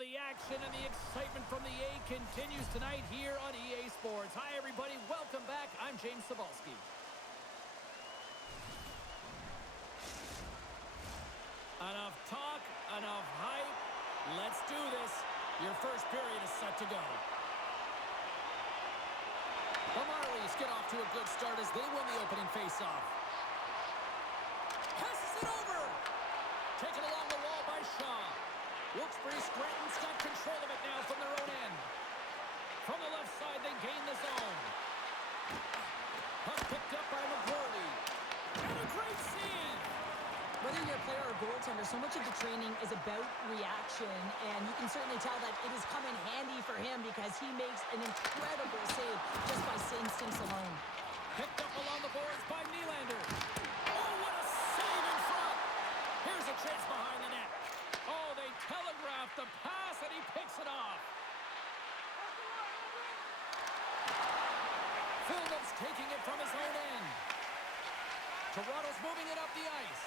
the action and the excitement from the A continues tonight here on EA Sports. Hi, everybody. Welcome back. I'm James Cebulski. Enough talk, enough hype. Let's do this. Your first period is set to go. The Marlies get off to a good start as they win the opening faceoff. Passes it over. Taken along the wall by Shaw. Wilkes-Barre Scranton's got control of it now from their own end. From the left side, they gain the zone. Puck picked up by McGorley. And a great save. Whether you're a player or goaltender, so much of the training is about reaction, and you can certainly tell that it has come in handy for him because he makes an incredible save just by instincts alone. Picked up along the boards by Nylander. Oh, what a save in front! Here's a chance behind the net. Oh, they telegraphed the pass, and he picks it off. Phillips taking it from his own end. Toronto's moving it up the ice.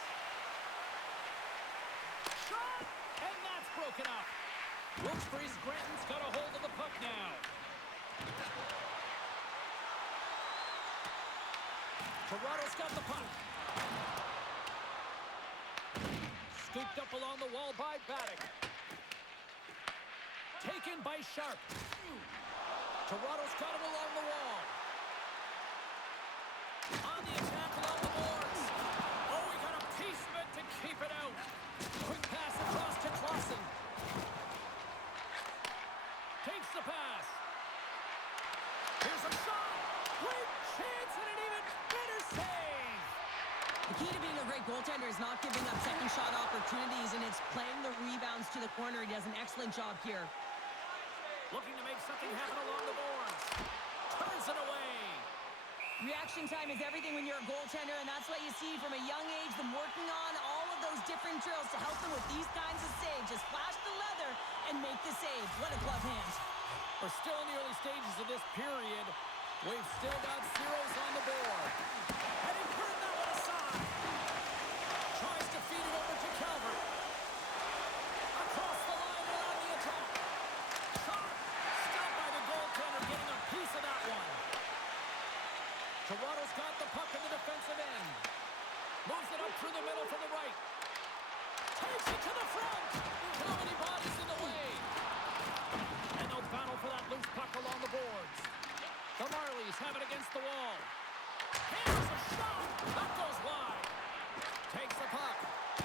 Shot! And that's broken up. Wilkes-Barre Scranton's got a hold of the puck now. Toronto's got the puck. Scooped up along the wall by Baddock. Taken by Sharp. Toronto's got it along the wall. On the attack along the boards. Oh, we got a piece of it to keep it out. Quick pass across to Clausen. Takes the pass. Here's a shot. Great chance and an even better save. The key to being a great goaltender is not giving up second shot opportunities, and it's playing the rebounds to the corner. He does an excellent job here. Looking to make something happen along the boards. Turns it away. Reaction time is everything when you're a goaltender, and that's what you see from a young age, them working on all of those different drills to help them with these kinds of saves. Just flash the leather and make the save. What a glove hand. We're still in the early stages of this period. We've still got zeros on the board. And he turned that one aside. Tries to feed it over to Calvert. Across the line and on the attack. Shot. Stopped by the goaltender, getting a piece of that one. Toronto's got the puck in the defensive end. Moves it up through the middle from the right. Takes it to the front. How many bodies in the way? And they'll battle for that loose puck along the boards. The Marlies have it against the wall. Here's a shot. That goes wide. Takes the puck.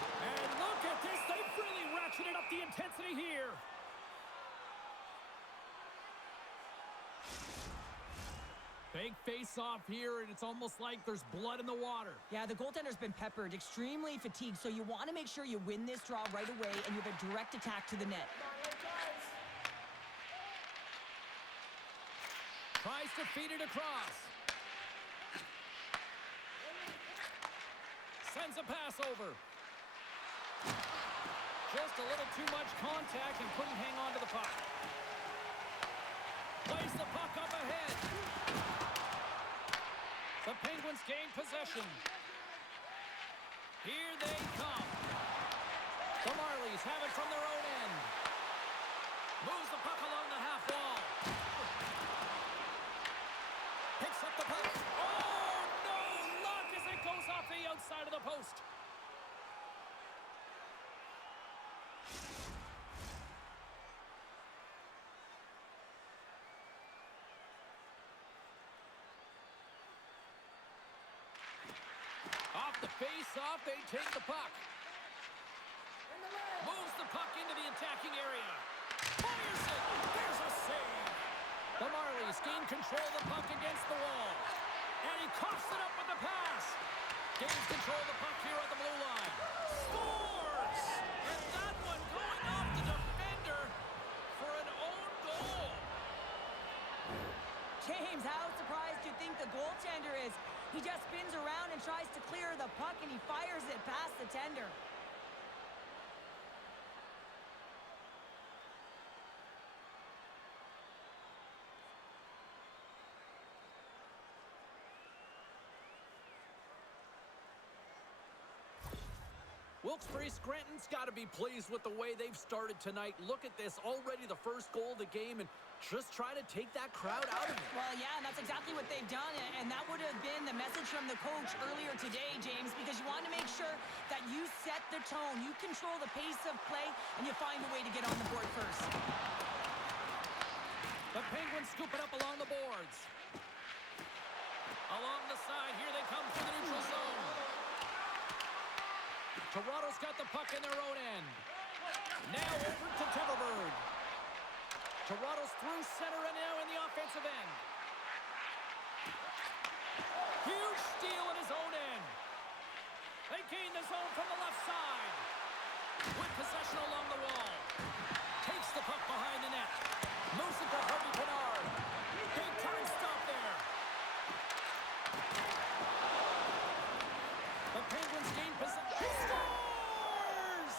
And look at this. They've really ratcheted up the intensity here. Big face-off here, and it's almost like there's blood in the water. Yeah, the goaltender's been peppered, extremely fatigued, so you want to make sure you win this draw right away, and you have a direct attack to the net. Tries to feed it across. Sends a pass over. Just a little too much contact and couldn't hang on to the puck. Plays the puck up ahead. The Penguins gain possession. Here they come. The Marlies have it from their own end. Moves the puck along the half wall. Picks up the puck. Oh, no luck as it goes off the outside of the post. Off the face-off, they take the puck. Moves the puck into the attacking area. Fires it. There's a save. The Marlies gain control of the puck against the wall. And he coughs it up with the pass. Gains control of the puck here at the blue line. Scores! And that one going off the defender for an own goal. James, how surprised do you think the goaltender is? He just spins around and tries to clear the puck, and he fires it past the tender. Wilkes-Barre Scranton's got to be pleased with the way they've started tonight. Look at this, already the first goal of the game, and just try to take that crowd out of it. Well, yeah, and that's exactly what they've done, and that would have been the message from the coach earlier today, James, because you want to make sure that you set the tone, you control the pace of play, and you find a way to get on the board first. The Penguins scoop it up along the boards. Along the side, here they come through the neutral zone. Toronto's got the puck in their own end. Now over to Wilkes-Barre. Toronto's through center and now in the offensive end. Huge steal in his own end. They gain the zone from the left side. With possession along the wall. Takes the puck behind the net. Moves it to Harvey Pinard. Big time stop there. The Penguins gain possession. He scores!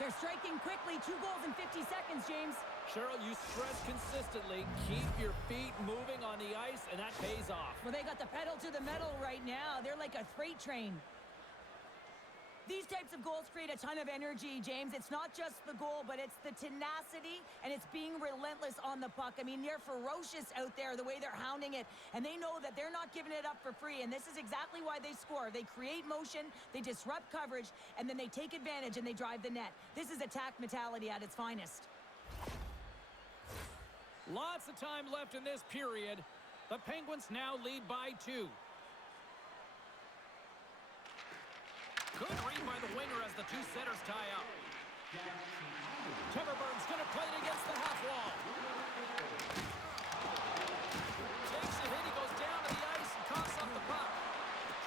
They're striking quickly. 2 goals in 50 seconds, James. Cheryl, you stress consistently, keep your feet moving on the ice, and that pays off. Well, they got the pedal to the metal right now. They're like a freight train. These types of goals create a ton of energy, James. It's not just the goal, but it's the tenacity, and it's being relentless on the puck. I mean, they're ferocious out there, the way they're hounding it, and they know that they're not giving it up for free, and this is exactly why they score. They create motion, they disrupt coverage, and then they take advantage and they drive the net. This is attack mentality at its finest. Lots of time left in this period. The Penguins now lead by 2. Good read by the winger as the two centers tie up. Wilkes-Barre's going to play it against the half wall. Takes a hit, he goes down to the ice and coughs up the puck.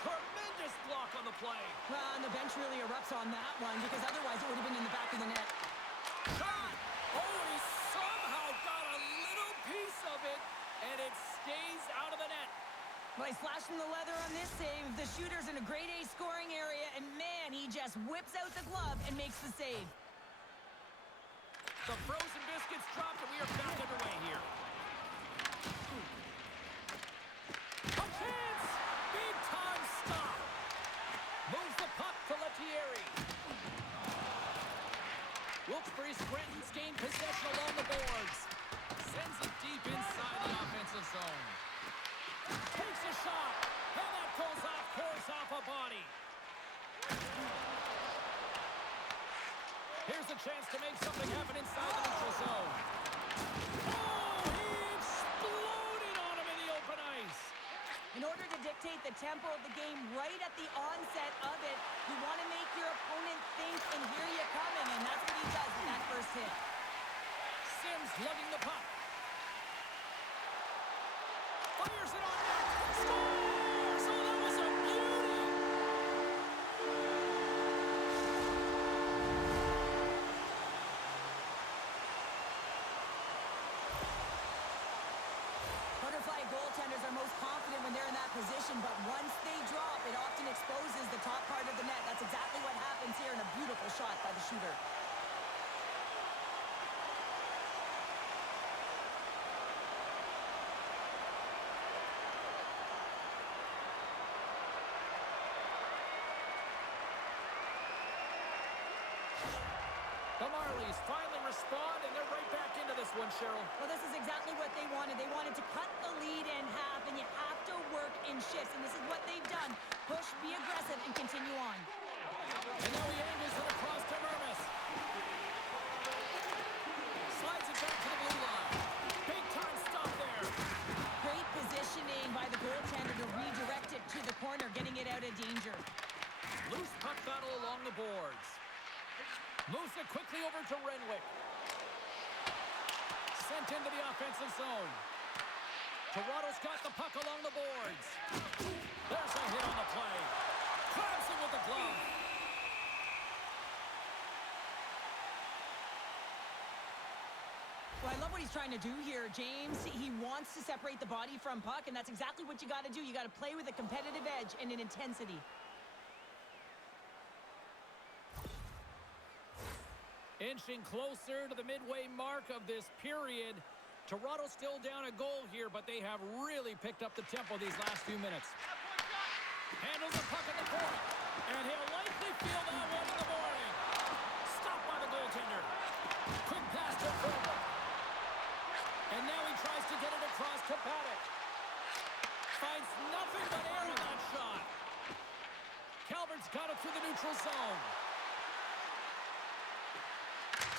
Tremendous block on the play. Well, and the bench really erupts on that one because otherwise it would have been in the back of the net. Shot! Oh, and he somehow got a little piece of it, and it stays out of the net. Well, he's flashing the leather on this save. The shooter's in a grade A scoring area, and man, he just whips out the glove and makes the save. The frozen biscuits dropped, and we are back underway here. A chance! Big time stop. Moves the puck to Lettieri. Wilkes-Barre Scranton's gained possession along the boards. Sends it deep inside the offensive zone. Takes a shot, and that goes off course off a body. Here's a chance to make something happen inside the neutral zone. Oh, he exploded on him in the open ice. In order to dictate the tempo of the game right at the onset of it, you want to make your opponent think, and here you coming, and that's what he does with that first hit. Sims lugging the puck. Fires it on net. Scores! Oh, that was a beauty! Butterfly goaltenders are most confident when they're in that position, but once they drop, it often exposes the top part of the net. That's exactly what happens here in a beautiful shot by the shooter. The Marlies finally respond, and they're right back into this one, Cheryl. Well, this is exactly what they wanted. They wanted to cut the lead in half, and you have to work in shifts, and this is what they've done. Push, be aggressive, and continue on. And now he angles it across to Mermis. Slides it back to the blue line. Big time stop there. Great positioning by the goaltender to redirect it to the corner, getting it out of danger. Loose puck battle along the boards. Moves it quickly over to Renwick. Sent into the offensive zone. Toronto's got the puck along the boards. There's a hit on the play. Grabs him with the glove. Well, I love what he's trying to do here, James. He wants to separate the body from puck, and that's exactly what you got to do. You got to play with a competitive edge and an intensity. Inching closer to the midway mark of this period. Toronto still down a goal here, but they have really picked up the tempo these last few minutes. Handles the puck at the point. And he'll likely feel that one in the morning. Stopped by the goaltender. Quick pass to forward. And now he tries to get it across to Paddock. Finds nothing but air in that shot. Calvert's got it through the neutral zone.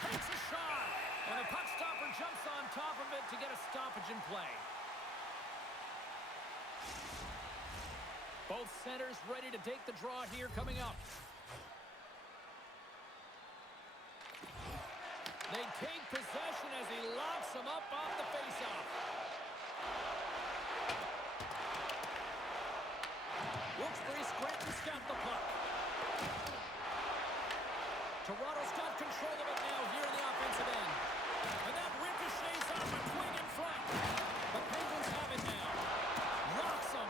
Takes a shot. And the puck stopper jumps on top of it to get a stoppage in play. Both centers ready to take the draw here coming up. They take possession as he locks them up off the faceoff. Wilkes-Barre Scranton's got the puck. Toronto's got control of it now here in the offensive end. And that ricochets off a twig in front. The Penguins have it now. Rocks them.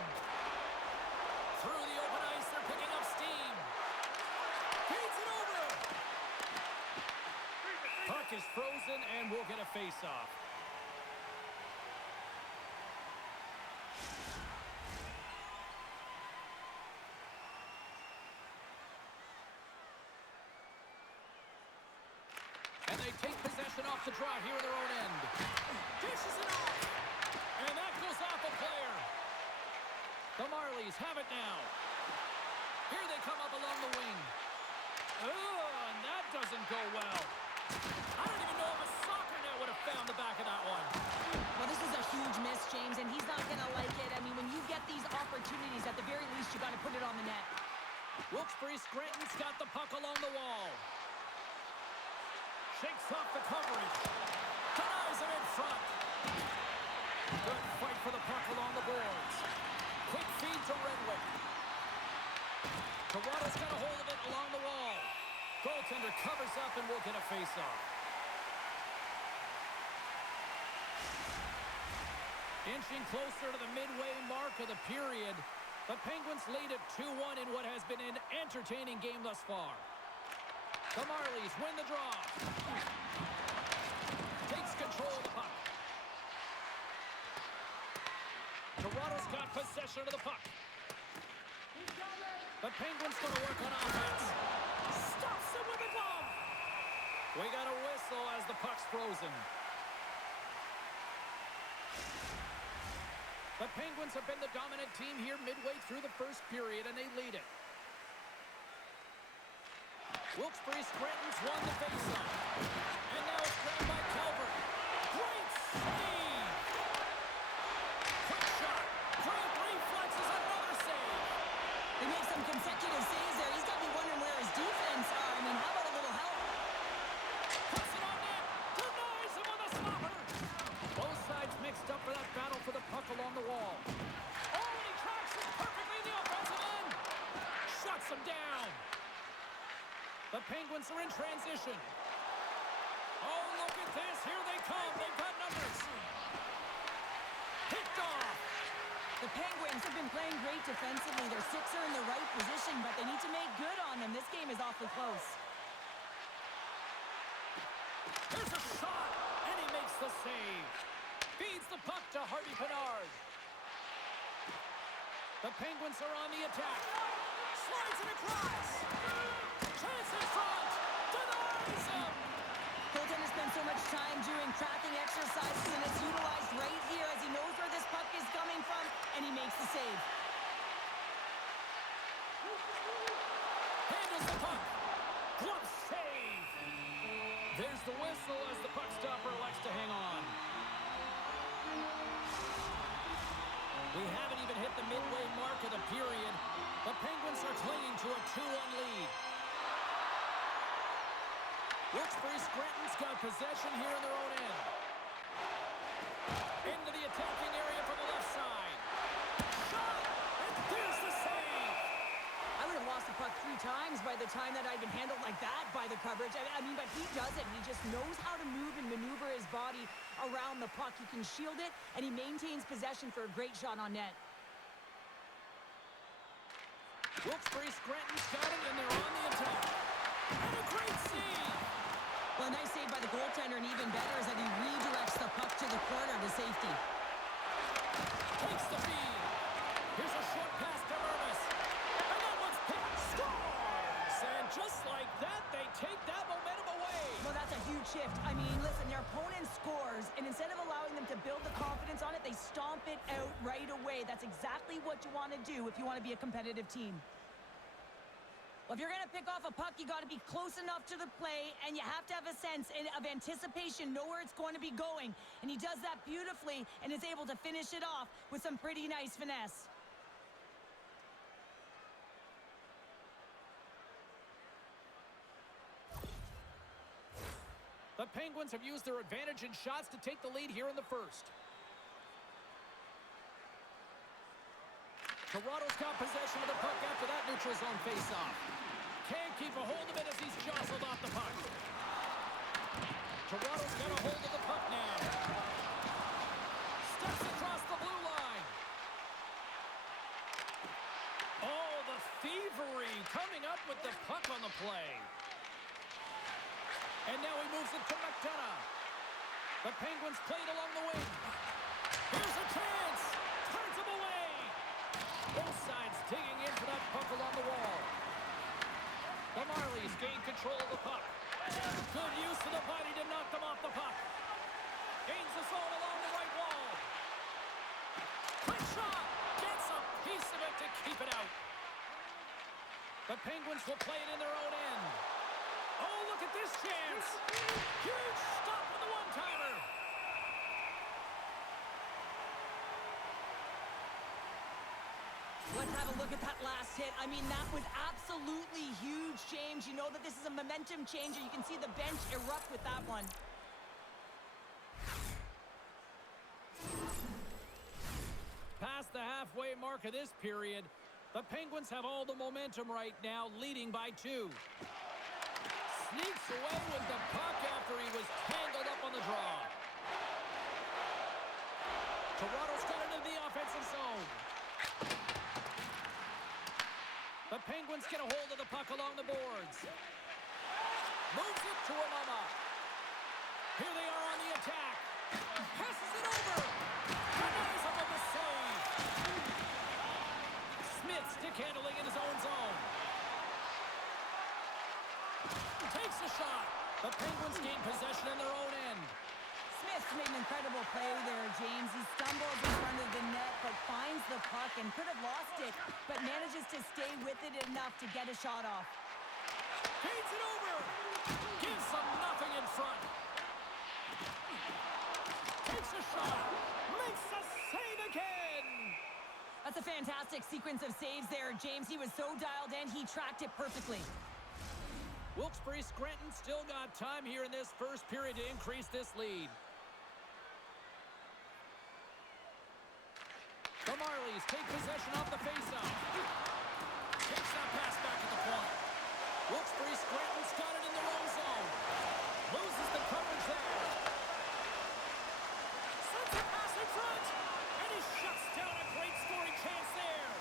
Through the open ice, they're picking up steam. Feeds it over. Puck is frozen, and we'll get a face-off. And they take possession off the draw here in their own end. Dishes it off. And that goes off a player. The Marlies have it now. Here they come up along the wing. Oh, and that doesn't go well. I don't even know if a soccer net would have found the back of that one. Well, this is a huge miss, James, and he's not going to like it. I mean, when you get these opportunities, at the very least, you got to put it on the net. Wilkes-Barre Scranton's got the puck along the wall. Shakes off the coverage. Denies him in front. Good fight for the puck along the boards. Quick feed to Redwick. Toronto's got a hold of it along the wall. Goaltender covers up and we'll get a face-off. Inching closer to the midway mark of the period, the Penguins lead at 2-1 in what has been an entertaining game thus far. The Marlies win the draw. Takes control of the puck. Toronto's got possession of the puck. The Penguins going to work on offense. Stops him with a glove. We got a whistle as the puck's frozen. The Penguins have been the dominant team here midway through the first period, and they lead it. Wilkes-Barre Scranton's won the faceoff. And now it's grabbed by Calvert. Great speed. Quick shot. Great reflexes, another save. They make some consecutive saves there. He's got to be wondering where his defense are. I mean, how about a little help? Puts it on net. Denies him with a stopper. Both sides mixed up for that battle for the puck along the wall. Oh, and he tracks it perfectly in the offensive end. Shuts him down. The Penguins are in transition. Oh, look at this. Here they come. They've got numbers. Picked off. The Penguins have been playing great defensively. Their sticks are in the right position, but they need to make good on them. This game is awfully close. There's a shot, and he makes the save. Feeds the puck to Harvey Pinard. The Penguins are on the attack. Slides it across. Chance in front. Denies him. Goaltender spends so much time doing tracking exercises, and it's utilized right here as he knows where this puck is coming from, and he makes the save. Handles the puck. Glove save. There's the whistle as the puck stopper elects to hang on. We haven't even hit the midway mark of the period. The Penguins are clinging to a 2-1 lead. Wilkes-Barre Scranton's got possession here in their own end. Into the attacking area from the left side. Shot! And there's the save! I would have lost the puck 3 times by the time that I'd been handled like that by the coverage. I mean, but he doesn't. He just knows how to move and maneuver his body around the puck. He can shield it, and he maintains possession for a great shot on net. Wilkes-Barre Scranton's got it, and they're on the attack. And a great save! Well, a nice save by the goaltender, and even better is that he redirects the puck to the corner to safety. Takes the feed. Here's a short pass to Mervis. And that one's picked. Score! shift. I mean, listen, their opponent scores, and instead of allowing them to build the confidence on it, they stomp it out right away. That's exactly what you want to do if you want to be a competitive team. Well, if you're going to pick off a puck, you got to be close enough to the play, and you have to have a sense of anticipation, know where it's going to be going. And he does that beautifully and is able to finish it off with some pretty nice finesse. The Penguins have used their advantage in shots to take the lead here in the first. Toronto's got possession of the puck after that neutral zone faceoff. Can't keep a hold of it as he's jostled off the puck. Toronto's got a hold of the puck now. Steps across the blue line. Oh, the thievery coming up with the puck on the play. And now he moves it to McDonough. The Penguins played along the wing. Here's a chance. Turns him away. Both sides digging in for that puck along the wall. The Marlies gain control of the puck. Good use of the body to knock them off the puck. Gains the zone along the right wall. Quick shot. Gets a piece of it to keep it out. The Penguins will play it in their own end. Oh, look at this chance. Huge stop with the one-timer. Let's have a look at that last hit. I mean, that was absolutely huge, James. You know that this is a momentum changer. You can see the bench erupt with that one. Past the halfway mark of this period, the Penguins have all the momentum right now, leading by 2. Sneaks away with the puck after he was tangled up on the draw. Toronto's got it into the offensive zone. The Penguins get a hold of the puck along the boards. Moves it to Amama. Here they are on the attack. Passes it over. Denies him with the save. Smith stick handling in his own zone. Takes a shot. The Penguins gain possession in their own end. Smith's made an incredible play there, James. He stumbles in front of the net, but finds the puck and could have lost it, but manages to stay with it enough to get a shot off. Feeds it over. Gives them nothing in front. Takes a shot. Makes a save again. That's a fantastic sequence of saves there, James. He was so dialed in, he tracked it perfectly. Wilkes-Barre Scranton still got time here in this first period to increase this lead. The Marlies take possession of the faceoff. Takes that pass back at the point. Wilkes-Barre Scranton's got it in their own zone. Loses the coverage there. Sends a pass in front. And he shuts down a great scoring chance there.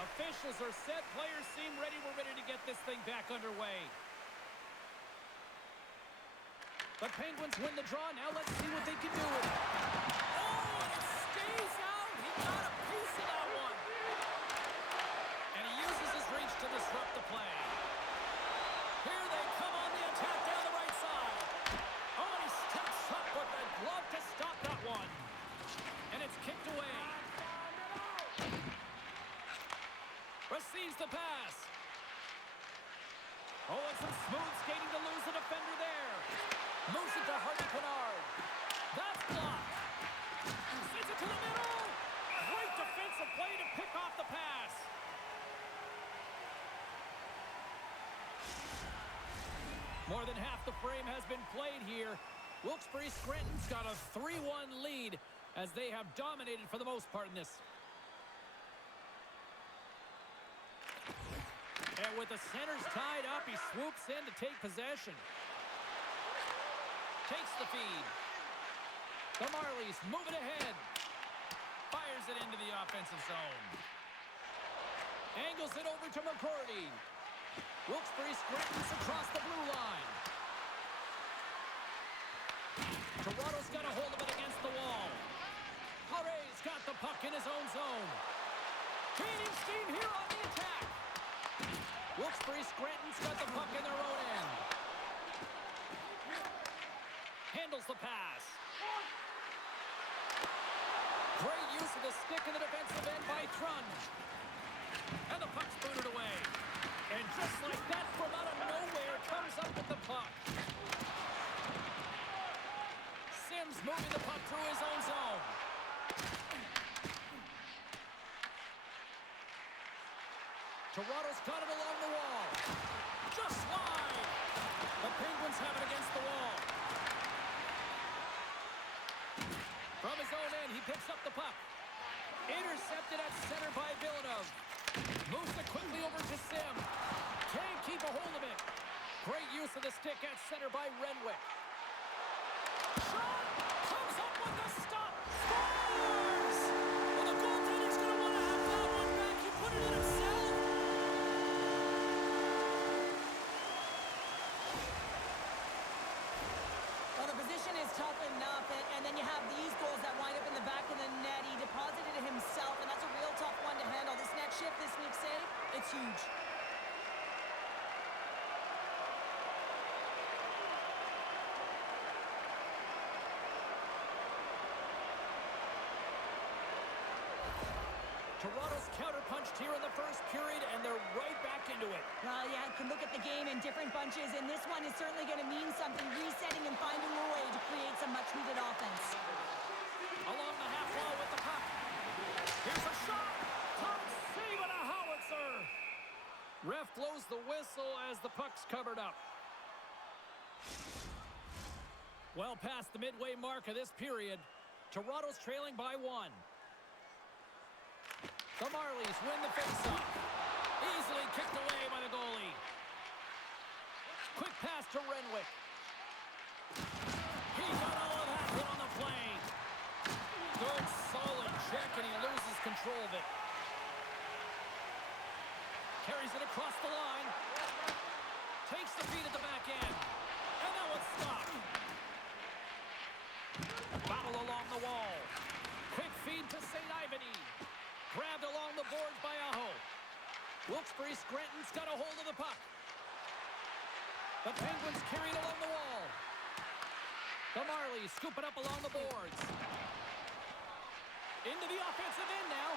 Officials are set. Players seem ready. We're ready to get this thing back underway. The Penguins win the draw. Now let's see what they can do with it. Oh, and it stays out. He got a piece of that one. And he uses his reach to disrupt the play. Here they come on the attack down the right side. Oh, and he steps up with the glove to stop that one. And it's kicked away. Receives the pass. Oh, and some smooth skating to lose the defender there. Moves it to Hardy Pinard. That's blocked. Sends it to the middle. Great defensive play to pick off the pass. More than half the frame has been played here. Wilkes-Barre Scranton's got a 3-1 lead as they have dominated for the most part in this. And with the centers tied up, he swoops in to take possession. Takes the feed. The Marlies move it ahead. Fires it into the offensive zone. Angles it over to McCurdy. Wilkes-Barre Scranton's across the blue line. Toronto's got a hold of it against the wall. Claret's got the puck in his own zone. Gaining steam here on the attack. Wilkes-Barre Scranton's got the puck in their own end. Handles the pass. Great use of the stick in the defensive end by Trunge. And the puck's booted away. And just like that, from out of nowhere, comes up with the puck. Sims moving the puck through his own zone. Toronto's got it along the wall. Just wide. The Penguins have it against the wall. From his own end, he picks up the puck. Intercepted at center by Villeneuve. Moves it quickly over to Sim. Can't keep a hold of it. Great use of the stick at center by Renwick. Shot! Comes up with the stop. Scores! Well, the goaltender's going to want to have that one back. He put it in himself. Well, the position is tough enough, and then you have these goals that wind up in the back of the net. He deposited it himself, and that's a real tough one to handle. This next shift, this week's save, it's huge. Toronto's counterpunched here in the first period, and they're right back into it. Well, yeah, can look at the game in different bunches, and this one is certainly going to mean something, resetting and finding a way to create some much-needed offense. Along the half wall with the puck. Here's a shot. Top save and a howitzer. Ref blows the whistle as the puck's covered up. Well past the midway mark of this period, Toronto's trailing by 1. The Marlies win the faceoff. Easily kicked away by the goalie. Quick pass to Renwick. He got all of that hit on the plane. Good, solid check, and he loses control of it. Carries it across the line. Takes the feed at the back end. And that one's stopped. Battle along the wall. Quick feed to St. Ivany. Grabbed along the boards by Aho. Wilkes-Barre Scranton's got a hold of the puck. The Penguins carried along the wall. The Marlies scoop it up along the boards. Into the offensive end now.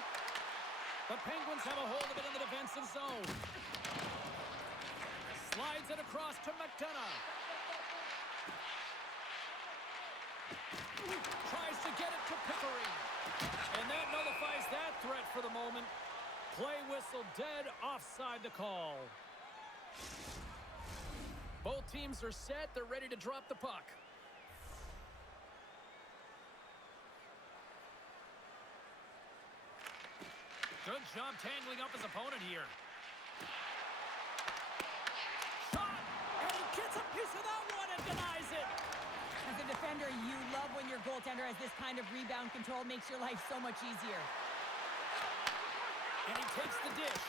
The Penguins have a hold of it in the defensive zone. Slides it across to McDonough. Tries to get it to Pickering. And that nullifies that threat for the moment. Play whistle dead, offside the call. Both teams are set. They're ready to drop the puck. Good job tangling up his opponent here. Shot! And he gets a piece of that one and denies it. As a defender, you love when your goaltender has this kind of rebound control. Makes your life so much easier. And he takes the dish.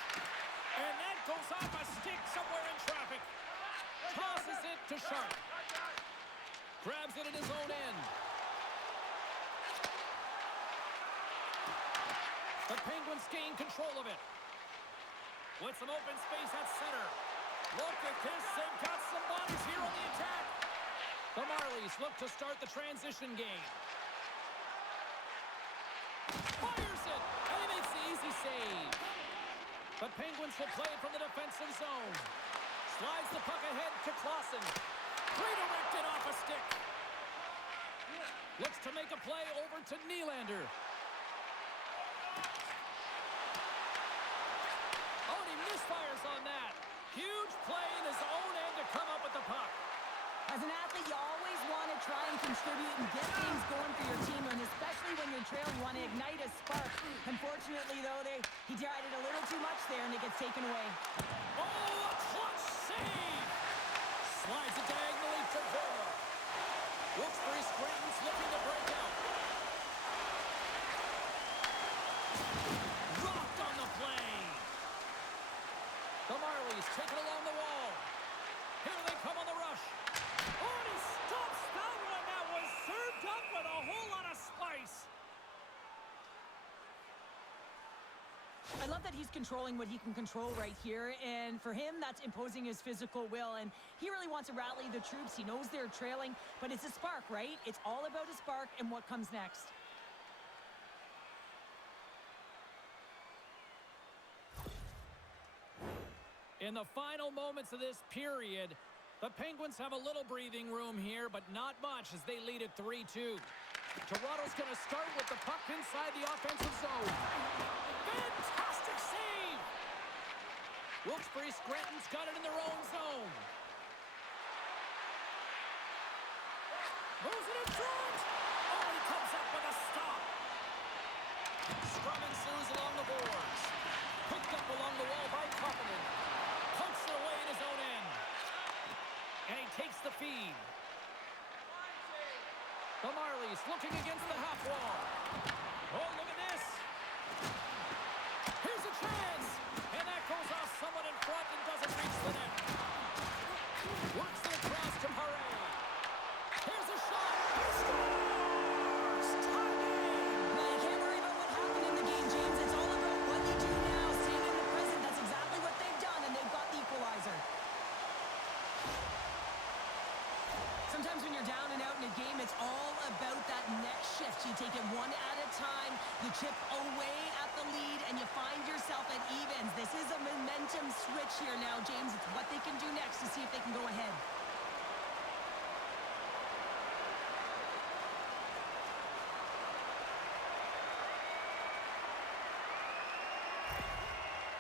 And that goes off a stick somewhere in traffic. Tosses it to Sharp. Grabs it at his own end. The Penguins gain control of it. With some open space at center. Look at this. They've got some bodies here on the attack. The Marlies look to start the transition game. Fires it, and he makes the easy save. The Penguins will play it from the defensive zone. Slides the puck ahead to Clausen. Redirected off a stick. Looks to make a play over to Nylander. Oh, and he misfires on that. Huge play in his own end to come up with the puck. As an athlete, you always want to try and contribute and get things going for your team, and especially when you're trailing, you want to ignite a spark. Unfortunately, though, he tried it a little too much there, and it gets taken away. Oh, a clutch save! Slides it diagonally to Vera. Wilkes-Barre Scranton's looking to break out. Rocked on the play. The Marlies take it along the wall. Here they come on the rush. Oh, and he stops that one. That was served up with a whole lot of spice. A I love that he's controlling what he can control right here, and for him, that's imposing his physical will, and he really wants to rally the troops. He knows they're trailing, but it's a spark, right? It's all about a spark and what comes next. In the final moments of this period, the Penguins have a little breathing room here, but not much as they lead at 3-2. Toronto's going to start with the puck inside the offensive zone. Fantastic save! Wilkes-Barre Scranton's got it in their own zone. Moves it in front! Oh, he comes up with a stop. Scrum ensues along the boards. Picked up along the wall by Koppinen. Pokes it away in his own end. And he takes the feed. The Marlies looking against the half wall. Oh, look at this. Here's a chance. And that goes off someone in front and doesn't reach the net. Works it across to Paré. Here's a shot. He scores! Tied in. Now, you can't worry about what happened in the game, James. It's all about what they do now. Staying in the present. That's exactly what they've done, and they've got the equalizer. Sometimes when you're down and out in a game, it's all about that next shift. You take it one at a time, you chip away at the lead, and you find yourself at evens. This is a momentum switch here now, James. It's what they can do next to see if they can go ahead.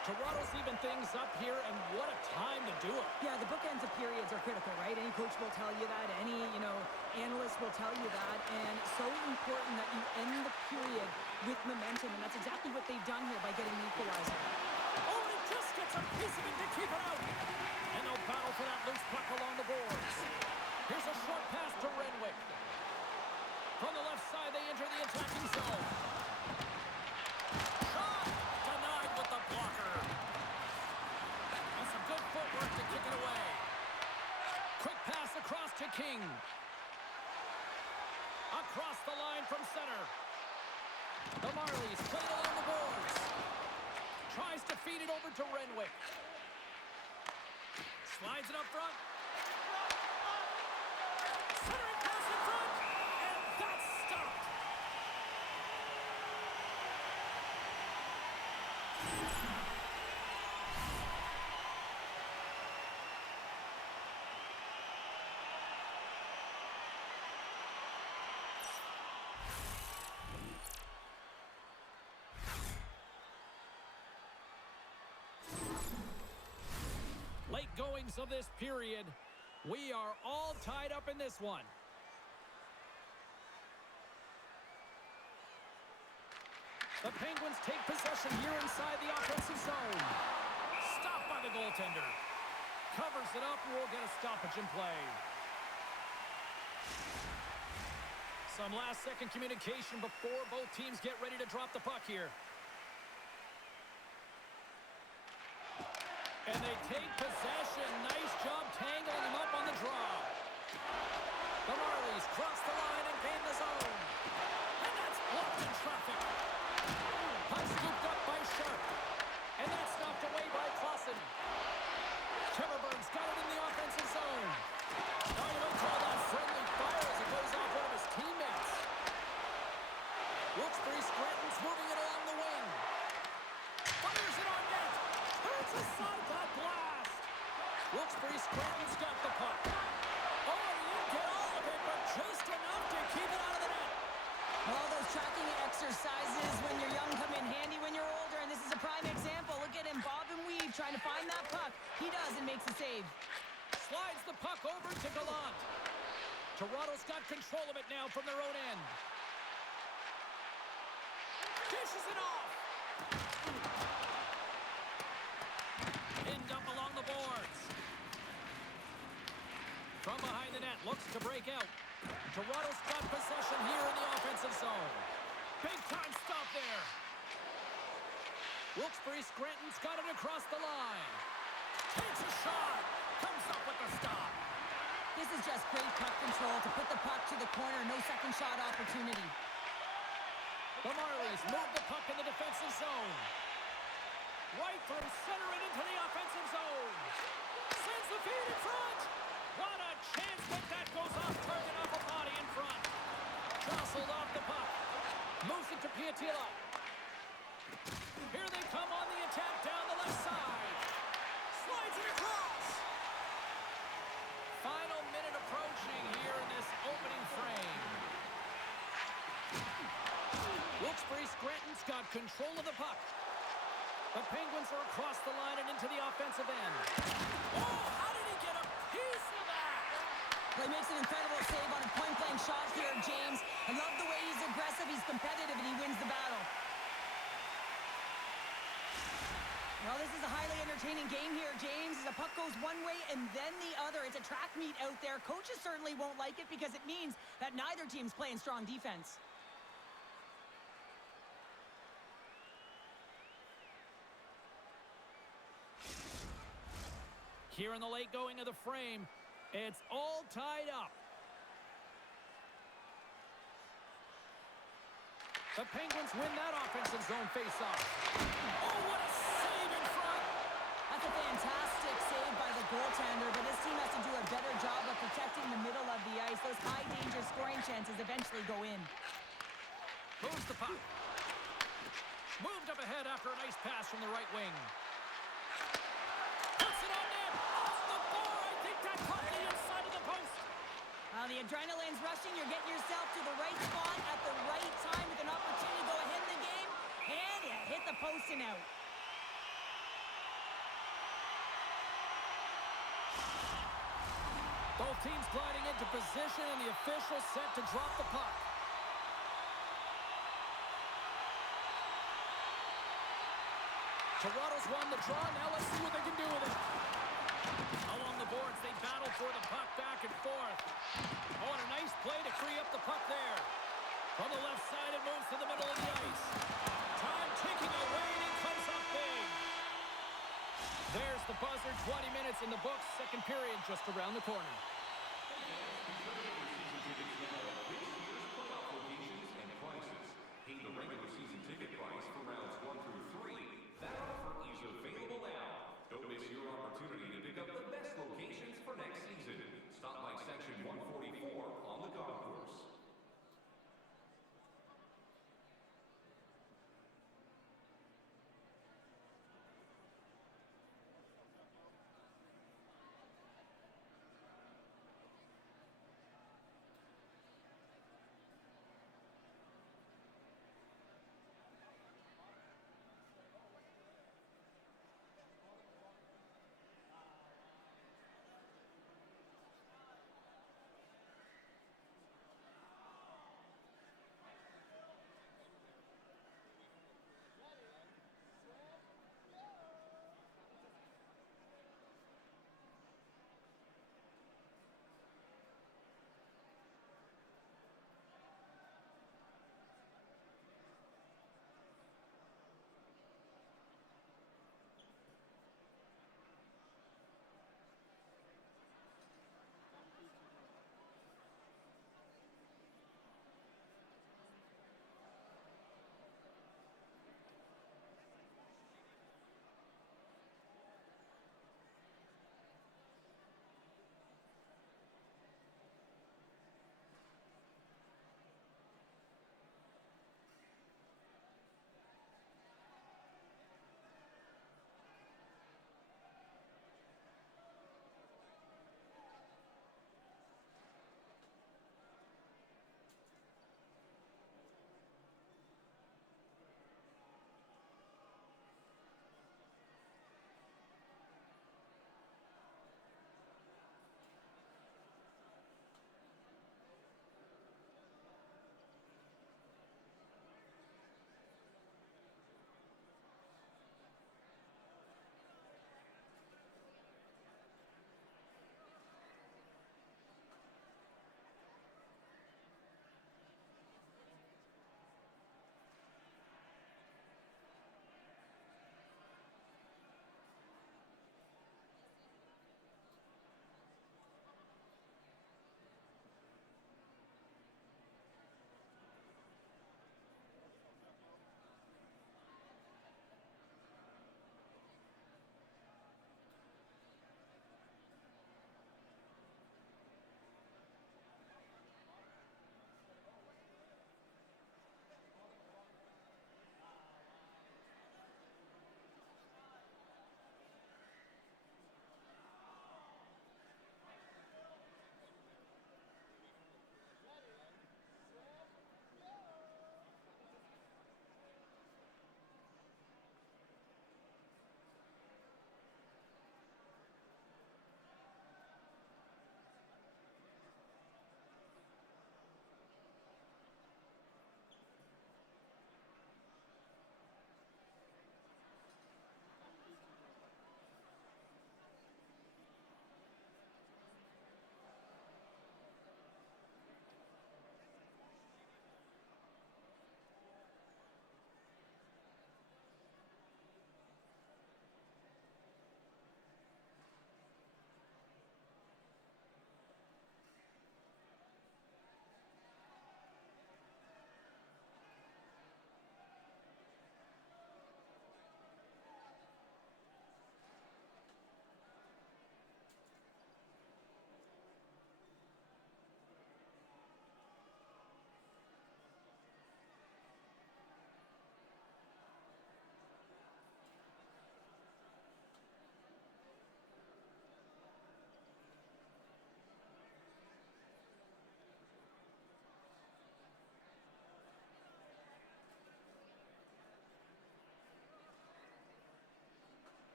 Toronto's even things up here, and what a time to do it. Yeah, the bookends of periods are critical, right? Any coach will tell you that. Any, analyst will tell you that. And so important that you end the period with momentum, and that's exactly what they've done here by getting the equalizer. Oh, and it just gets a piece of it to keep it out. And they'll battle for that loose puck along the boards. Here's a short pass to Renwick. From the left side, they enter the attacking zone. Shot! Denied with the blocker. And some good footwork to kick it away. Quick pass across to King. Across the line from center. The Marlies play it along the boards. Tries to feed it over to Renwick. Slides it up front. Centering pass in front. And that's stopped. Late goings of this period. We are all tied up in this one. The Penguins take possession here inside the offensive zone. Stopped by the goaltender. Covers it up, and we'll get a stoppage in play. Some last-second communication before both teams get ready to drop the puck here. And they take possession. Nice job tangling him up on the draw. The Marlies cross the line and gain the zone. And that's blocked in traffic. Puck scooped up by Sharp. And that's knocked away by Clausen. Timmerberg's got it in the offensive zone. Now you don't call that friendly fire as it goes off one of his teammates. Wilkes-Barre Scranton's moving it along the wing. Fires it on net. Turns aside that blast. Wilkes-Barre Scranton's got the puck. Oh, he didn't get all of it, but just enough to keep it out of the net. All those tracking exercises when you're young come in handy when you're older, and this is a prime example. Look at him bob and weave trying to find that puck. He does and makes the save. Slides the puck over to Gallant. Toronto's got control of it now from their own end. Dishes it off. Pinned up along the boards. From behind the net, looks to break out. Toronto's got possession here in the offensive zone. Big time stop there. Wilkes-Barre Scranton's got it across the line. Takes a shot. Comes up with the stop. This is just great puck control to put the puck to the corner. No second shot opportunity. The Marlies move the puck in the defensive zone. Right through center and into the offensive zone. Sends the feed in front. What a chance, but that goes off target off a body in front. Jostled off the puck. Moves it to Piatila. Here they come on the attack down the left side. Slides it across. Final minute approaching here in this opening frame. Wilkes-Barre Scranton's got control of the puck. The Penguins are across the line and into the offensive end. Oh, how did he get a piece of that? Well, he makes an incredible save on a point-blank shot here, James. I love the way he's aggressive, he's competitive, and he wins the battle. Well, this is a highly entertaining game here, James. The puck goes one way and then the other. It's a track meet out there. Coaches certainly won't like it because it means that neither team's playing strong defense. Here in the late going of the frame, it's all tied up. The Penguins win that offensive zone faceoff. Oh, what a save in front! That's a fantastic save by the goaltender, but this team has to do a better job of protecting the middle of the ice. Those high-danger scoring chances eventually go in. Moves the puck. Moved up ahead after a nice pass from the right wing. Puts it on net. Off the bar. I think that caught the inside of the post. The adrenaline's rushing. You're getting yourself to the right spot at the right time with an opportunity to go ahead in the game. And you hit the post and out. Both teams gliding into position, and the official set to drop the puck. Toronto's won the draw. Now let's see what they can do with it. Along the boards, they battle for the puck back and forth. Oh, and a nice play to free up the puck there. From the left side, it moves to the middle of the ice. Time ticking away, and he comes up big. There's the buzzer. 20 minutes in the books. Second period just around the corner. Pay the regular season ticket price for rounds 1 through 3. That offer is available now. Don't miss your opportunity to pick up the best locations for next season. Stop by section 144 on the golf course.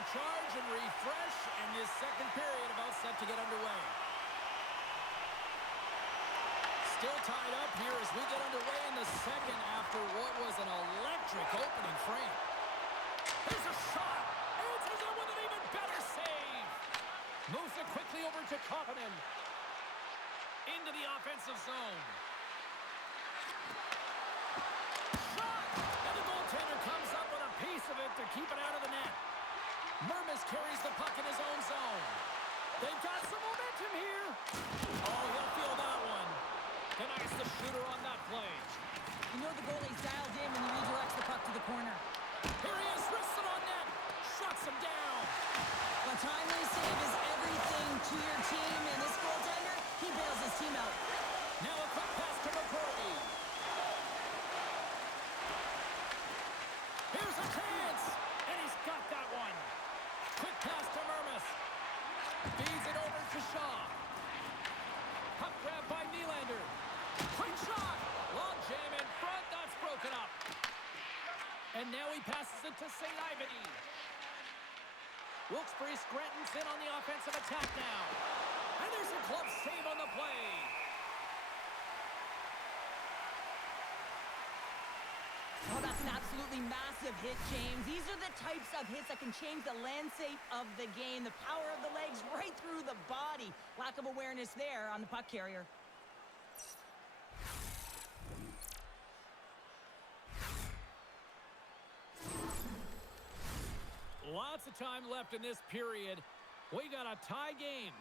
recharge and refresh, and this second period about set to get underway. Still tied up here as we get underway in the second after what was an electric opening frame. Here's a shot. Answers it with an even better save. Moves it quickly over to Kapanen. Into the offensive zone. Shot! And the goaltender comes up with a piece of it to keep it out of the net. Mermis carries the puck in his own zone. They've got some momentum here. Oh, he'll feel that one. Denies the shooter on that play. You know the goalie's dialed in when he redirects the puck to the corner. Here he is, wristed on net. Shuts him down. A timely save is everything to your team, and this goaltender, he bails his team out. Now a quick pass to McCrory. Here's a chance, and he's got that one. Quick pass to Mermis. Feeds it over to Shaw. Puck grab by Nylander. Quick shot. Long jam in front. That's broken up. And now he passes it to St. Ivany. Wilkes-Barre Scranton's in on the offensive attack now. And there's a glove save on the play. Oh, that's an absolutely massive hit, James. These are the types of hits that can change the landscape of the game. The power of the legs right through the body. Lack of awareness there on the puck carrier. Lots of time left in this period. We got a tie game.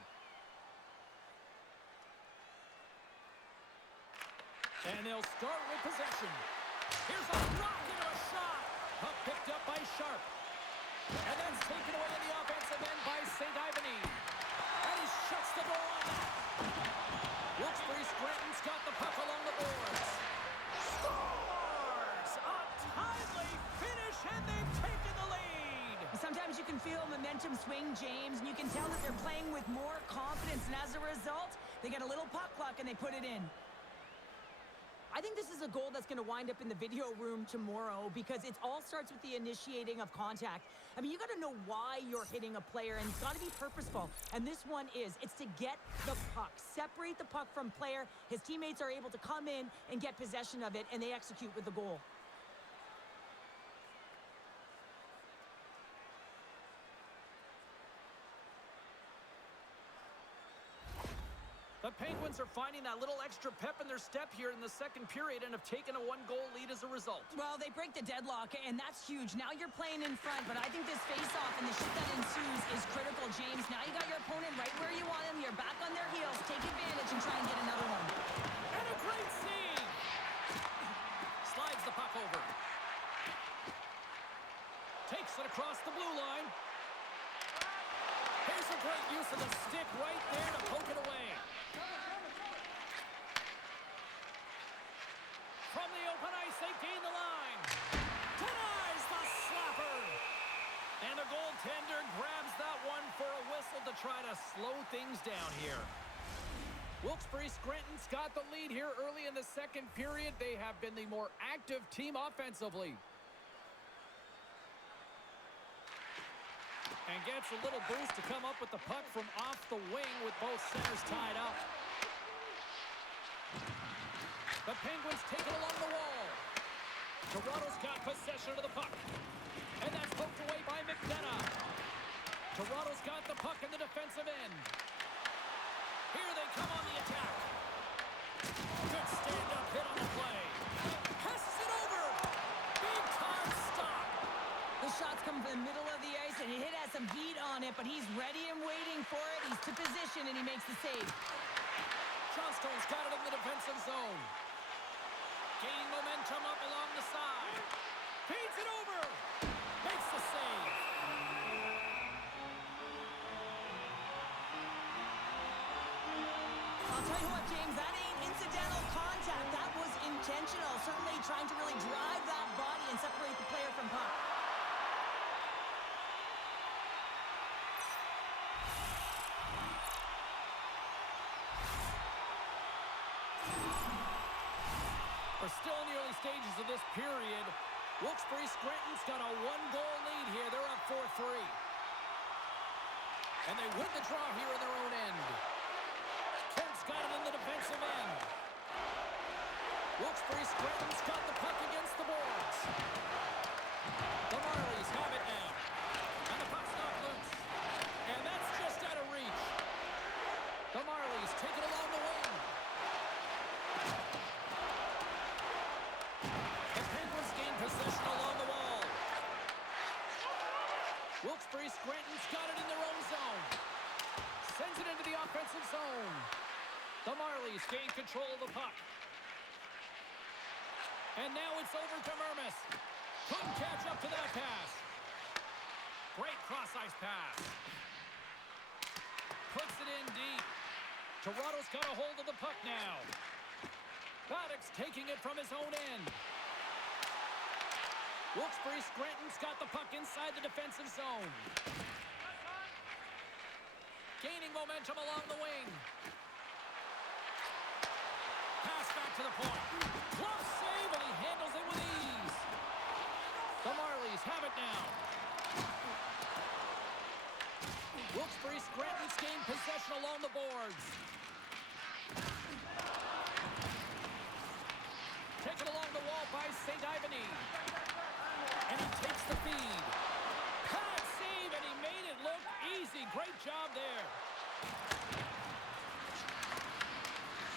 And they'll start with possession. Here's a rock into a shot. Puck picked up by Sharp. And then taken away in the offensive end by St. Ivany. And he shuts the door on that. Wilkes-Barre Scranton's got the puck along the boards. Scores! A timely finish, and they've taken the lead. Sometimes you can feel momentum swing, James, and you can tell that they're playing with more confidence, and as a result, they get a little puck luck and they put it in. I think this is a goal that's going to wind up in the video room tomorrow because it all starts with the initiating of contact. I mean, you got to know why you're hitting a player, and it's got to be purposeful. And this one is. It's to get the puck, separate the puck from player. His teammates are able to come in and get possession of it, and they execute with the goal. The Penguins are finding that little extra pep in their step here in the second period and have taken a one-goal lead as a result. Well, they break the deadlock, and that's huge. Now you're playing in front, but I think this face-off and the shit that ensues is critical, James. Now you got your opponent right where you want him. You're back on their heels. Take advantage and try and get another one. And a great save! Slides the puck over. Takes it across the blue line. Here's a great use of the stick right there to poke it away. From the open ice, they gain the line. Denies the slapper. And the goaltender grabs that one for a whistle to try to slow things down here. Wilkes-Barre Scranton's got the lead here early in the second period. They have been the more active team offensively. And gets a little boost to come up with the puck from off the wing with both centers tied up. The Penguins take it along the wall. Toronto's got possession of the puck. And that's poked away by McDonough. Toronto's got the puck in the defensive end. Here they come on the attack. Good stand-up hit on the play. Passes it over. Big time stop. The shots come from the middle of the ice, and he has some heat on it, but he's ready and waiting for it. He's to position, and he makes the save. Johnstone's got it in the defensive zone. Gaining momentum up along the side. Feeds it over. Makes the save. I'll tell you what, James, that ain't incidental contact. That was intentional. Certainly trying to really drive that body and separate the player from puck. We're still in the early stages of this period. Wilkes-Barre Scranton's got a one-goal lead here. They're up 4-3. And they win the draw here in their own end. Kent's got it in the defensive end. Wilkes-Barre Scranton's got the puck against the boards. The Marlies have it now. And the puck's not loose. And that's just out of reach. The Marlies take it along the wing. The Penguins gain possession along the wall. Wilkes-Barre Scranton's got it in their own zone. Sends it into the offensive zone. The Marlies gain control of the puck. And now it's over to Mermis. Couldn't catch up to that pass. Great cross-ice pass. Puts it in deep. Toronto's got a hold of the puck now. Paddock's taking it from his own end. Wilkes-Barre Scranton's got the puck inside the defensive zone. Gaining momentum along the wing. Pass back to the point. Close save, and he handles it with ease. The Marlies have it now. Wilkes-Barre Scranton's gained possession along the boards. Taken along the wall by St. Ivany. And he takes the feed. Pad save, and he made it look easy. Great job there.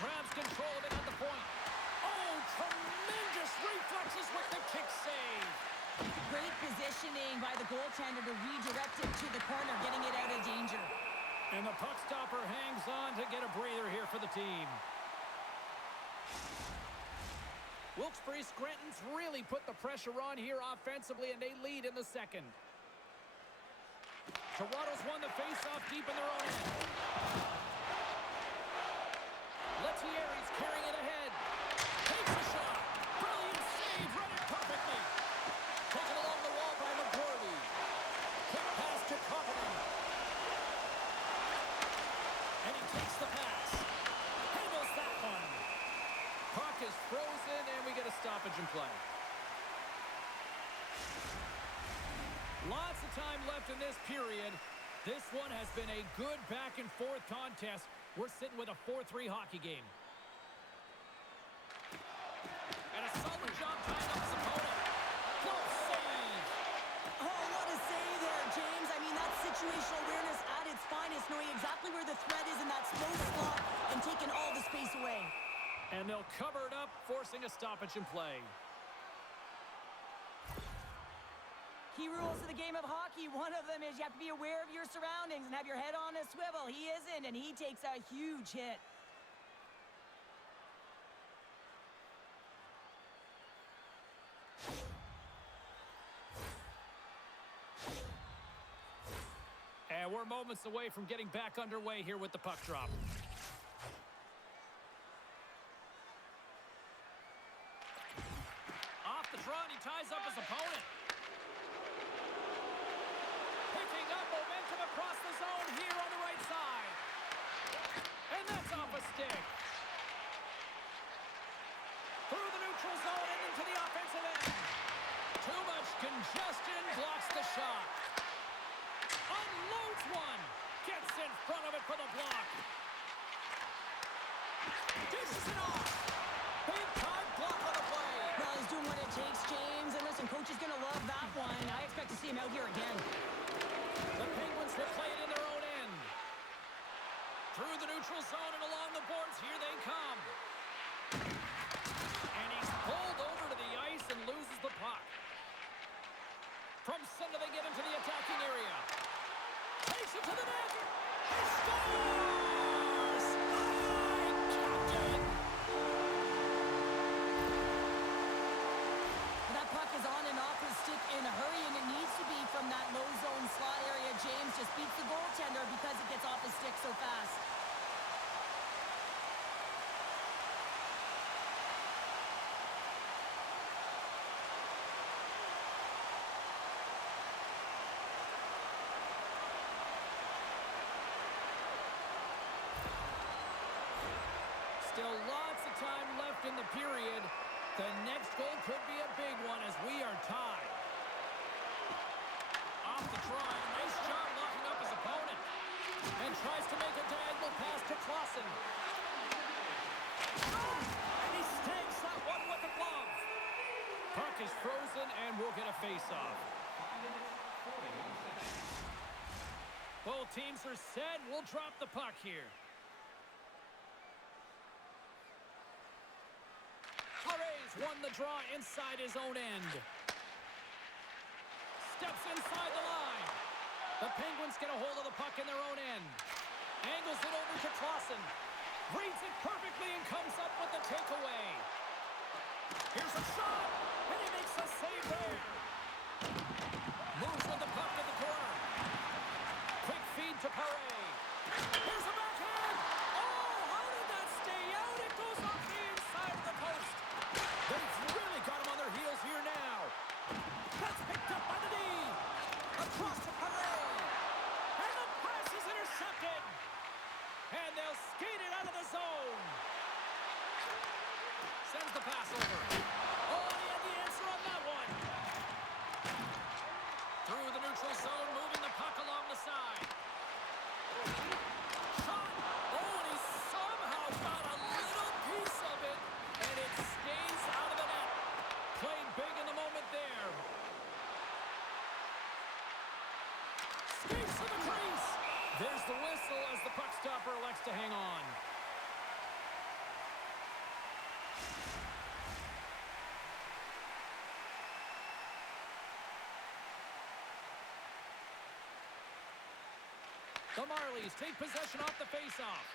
Grabs control of it at the point. Oh, tremendous reflexes with the kick save. Great positioning by the goaltender to redirect it to the corner, getting it out of danger. And the puck stopper hangs on to get a breather here for the team. Wilkes-Barre Scranton's really put the pressure on here offensively, and they lead in the second. Toronto's won the faceoff deep in their own end. Lettieri's carrying it ahead. Takes a shot. Brilliant save. Run it perfectly. Taken along the wall by McGordy. Quick pass to Covenant. And he takes the pass. Handles that one. Puck is frozen, and we get a stoppage in play. Lots of time left in this period. This one has been a good back-and-forth contest. We're sitting with a 4-3 hockey game. And a solid job tying up his opponent. Close save. Oh, what a save there, James. I mean, that's situational awareness at its finest, knowing exactly where the threat is in that slow slot and taking all the space away. And they'll cover it up, forcing a stoppage in play. Key rules of the game of hockey. One of them is you have to be aware of your surroundings and have your head on a swivel. He isn't, and he takes a huge hit. And we're moments away from getting back underway here with the puck drop. Off the draw, and he ties up his opponent. Picking up momentum across the zone here on the right side. And that's off a stick. Through the neutral zone and into the offensive end. Too much congestion, blocks the shot. Unloads one. Gets in front of it for the block. Dishes it off. Big time block on the play. Well, he's doing what it takes, James. And listen, coach is going to love that one. I expect to see him out here again. The Penguins will play it in their own end. Through the neutral zone and along the boards, here they come. And he's pulled over to the ice and loses the puck. From center, they get into the attacking area. Takes it to the net. He scores! Captain! That puck is on and off his stick in a hurry, and it needs to be from that low zone slot area. James just beats the goaltender because it gets off his stick so fast. Still lots of time left in the period. The next goal could be a big one as we are tied. Off the try. Nice job locking up his opponent. Puck is frozen, and we'll get a face-off. Both teams are set. We'll drop the puck here. Pare's won the draw inside his own end. Steps inside the line. The Penguins get a hold of the puck in their own end. Angles it over to Clausen. Reads it perfectly and comes up with the takeaway. Here's a shot, and he makes a save there. Moves with the puck to the corner. Quick feed to Pare. Here's a backhand. Oh, how did that stay out? It goes off the inside of the post. They've really got him on their heels here now. That's picked up by the D. Across to Pare. And the pass is intercepted. And they'll skate it out of the zone. Sends the pass over. Oh, he had the answer on that one. Through the neutral zone, moving the puck along the side. Shot. Oh, and he somehow got a little piece of it, and it stays out of the net. Played big in the moment there. Skates to the crease. There's the whistle as the puck stopper elects to hang on. The Marlies take possession off the faceoff.